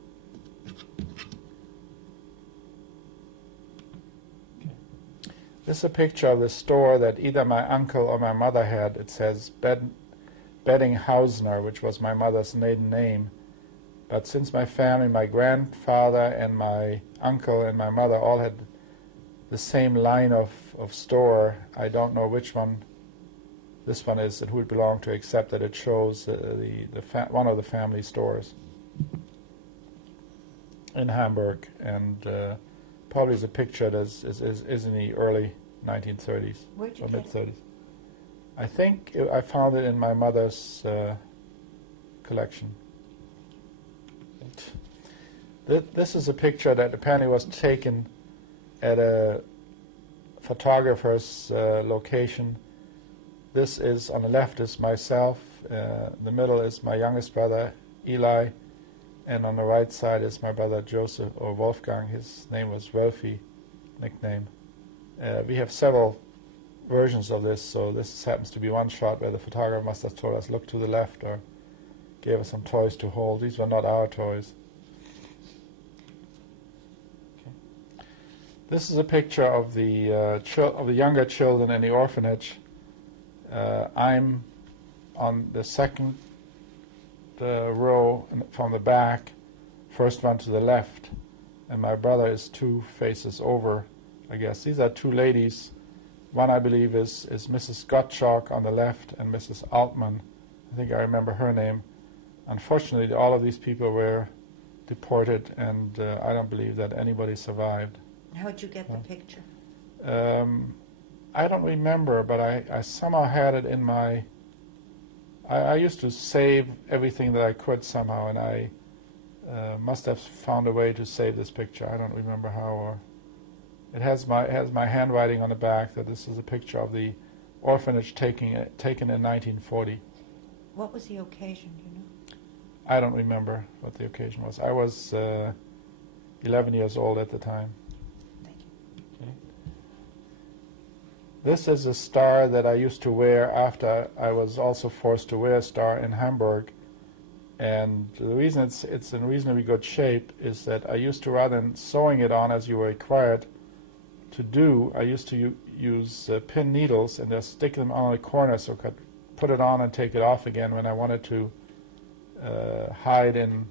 This is a picture of the store that either my uncle or my mother had. It says Bedding Hausner, which was my mother's maiden name. But since my family, my grandfather and my uncle and my mother all had the same line of store, I don't know which one this one is and who it belonged to, except that it shows one of the family stores in Hamburg, and probably is a picture that is in the early 1930s or mid-30s. I think I found it in my mother's collection. This is a picture that apparently was taken at a photographer's location. This is, on the left is myself, the middle is my youngest brother, Eli, and on the right side is my brother Joseph, or Wolfgang. His name was Welfi, nickname. We have several versions of this, so this happens to be one shot where the photographer must have told us, look to the left, or gave us some toys to hold. These were not our toys. Okay. This is a picture of the younger children in the orphanage. I'm on the second row from the back, first one to the left, and my brother is two faces over, I guess. These are two ladies. One, I believe, is Mrs. Gottschalk on the left and Mrs. Altman I think I remember her name. Unfortunately, all of these people were deported, and I don't believe that anybody survived. How did you get the picture? I don't remember, but I somehow had it in my... I used to save everything that I could somehow, and I must have found a way to save this picture. I don't remember how. Or it has my handwriting on the back that this is a picture of the orphanage taken in 1940. What was the occasion, do you know? I don't remember what the occasion was. I was 11 years old at the time. Thank you. Okay. This is a star that I used to wear after I was also forced to wear a star in Hamburg. And the reason it's in reasonably good shape is that I used to, rather than sewing it on as you were required to do, I used to use pin needles and just stick them on a corner so I could put it on and take it off again when I wanted to hide in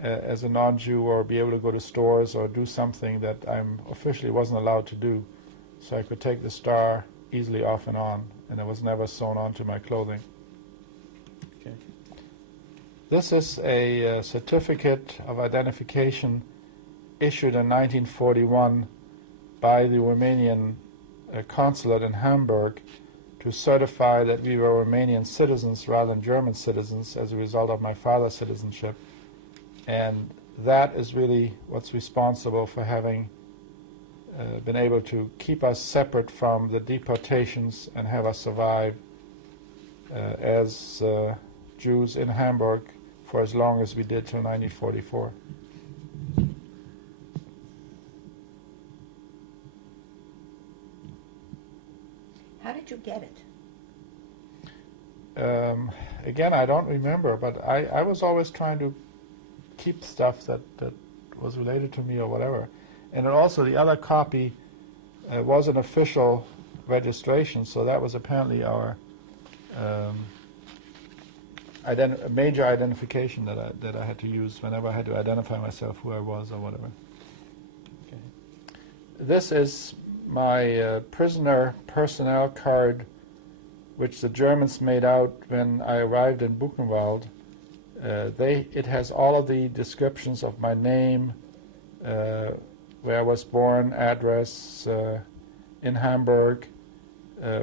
as a non-Jew, or be able to go to stores or do something that I'm officially wasn't allowed to do. So I could take the star easily off and on, and it was never sewn onto my clothing. Okay. This is a certificate of identification issued in 1941 by the Romanian consulate in Hamburg to certify that we were Romanian citizens rather than German citizens as a result of my father's citizenship. And that is really what's responsible for having been able to keep us separate from the deportations and have us survive as Jews in Hamburg for as long as we did till 1944. How did you get it? Again, I don't remember, but I was always trying to keep stuff that was related to me or whatever. And then also the other copy was an official registration, so that was apparently our major identification that I had to use whenever I had to identify myself, who I was or whatever. Okay. This is my prisoner personnel card, which the Germans made out when I arrived in Buchenwald. It has all of the descriptions of my name, where I was born, address in Hamburg,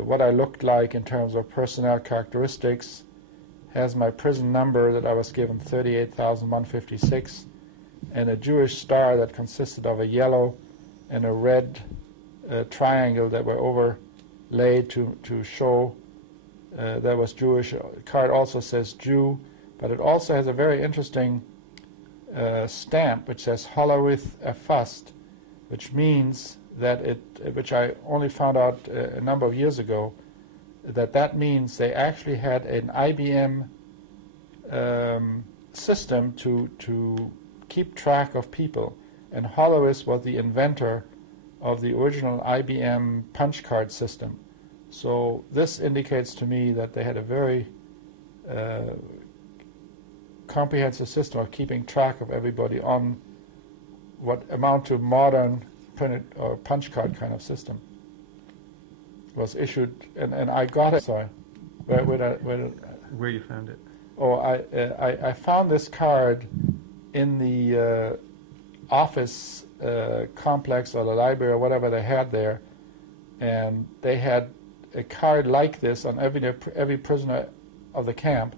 what I looked like in terms of personnel characteristics, has my prison number that I was given, 38,156, and a Jewish star that consisted of a yellow and a red triangle that were overlaid to show that was Jewish. The card also says Jew, but it also has a very interesting stamp which says Hollerith erfasst, which means that which I only found out a number of years ago, that means they actually had an IBM system to keep track of people, and Hollerith was the inventor of the original IBM punch card system. So this indicates to me that they had a very comprehensive system of keeping track of everybody on what amount to modern printed or punch card kind of system. It was issued, and I got it. Sorry, where you found it? Oh, I found this card in the office complex or the library or whatever they had there, and they had a card like this on every prisoner of the camp.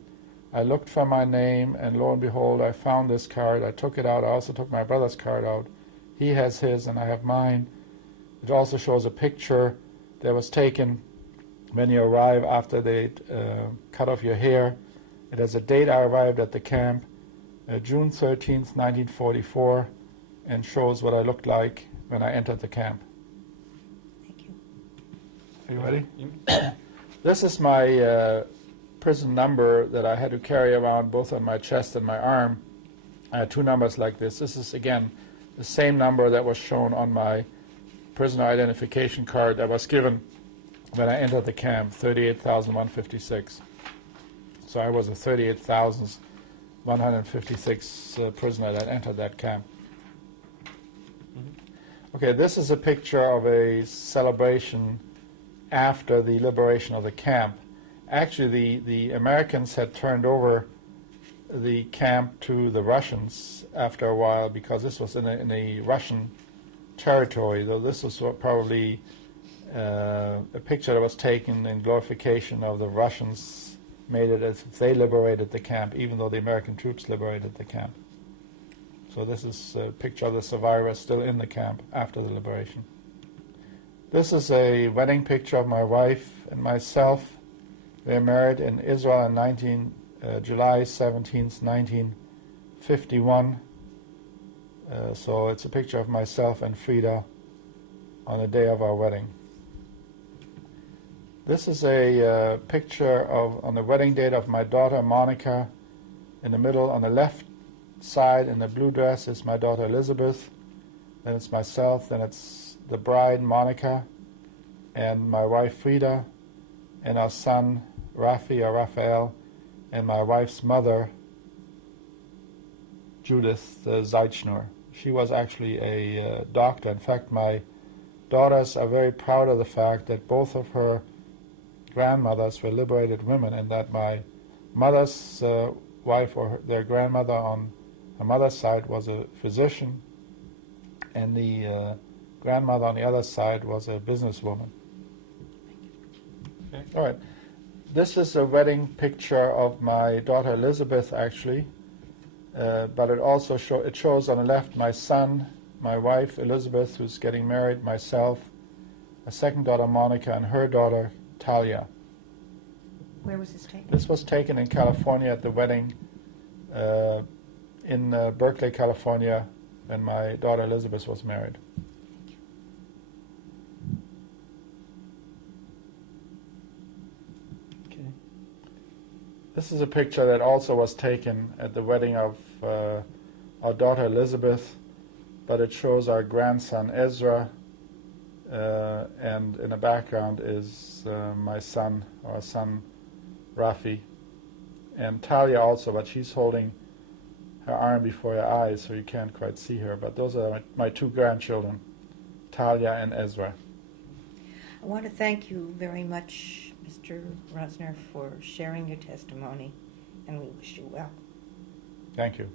I looked for my name, and lo and behold, I found this card. I took it out. I also took my brother's card out. He has his, and I have mine. It also shows a picture that was taken when you arrive after they cut off your hair. It has a date I arrived at the camp, June 13th, 1944, and shows what I looked like when I entered the camp. Thank you. Are you ready? This is my prison number that I had to carry around both on my chest and my arm. I had two numbers like this. This is, again, the same number that was shown on my prisoner identification card that was given when I entered the camp, 38,156. So I was a 38,156 prisoner that entered that camp. Okay, this is a picture of a celebration after the liberation of the camp. actually the Americans had turned over the camp to the Russians after a while because this was in a Russian territory, though this was probably a picture that was taken in glorification of the Russians, made it as if they liberated the camp, even though the American troops liberated the camp. So this is a picture of the survivors still in the camp after the liberation. This is a wedding picture of my wife and myself. We were married in Israel on July 17th, 1951. So it's a picture of myself and Frida on the day of our wedding. This is a picture on the wedding date of my daughter Monica. In the middle, on the left side, in the blue dress, is my daughter Elizabeth. Then it's myself. Then it's the bride Monica, and my wife Frida, and our son Rafi or Raphael, and my wife's mother Judith Zeichner. She was actually a doctor. In fact, my daughters are very proud of the fact that both of her grandmothers were liberated women, and that my mother's wife, or their grandmother on her mother's side, was a physician, and the grandmother on the other side was a businesswoman. Okay. All right. This is a wedding picture of my daughter Elizabeth, actually, but it also shows on the left my son, my wife Elizabeth, who's getting married, myself, a second daughter Monica, and her daughter Talia. Where was this taken? This was taken in California at the wedding in Berkeley, California, when my daughter Elizabeth was married. Okay. This is a picture that also was taken at the wedding of our daughter Elizabeth, but it shows our grandson Ezra, and in the background is my son, our son Rafi, and Talia also, but she's holding her arm before her eyes, so you can't quite see her. But those are my two grandchildren, Talia and Ezra. I want to thank you very much, Mr. Rosner, for sharing your testimony, and we wish you well. Thank you.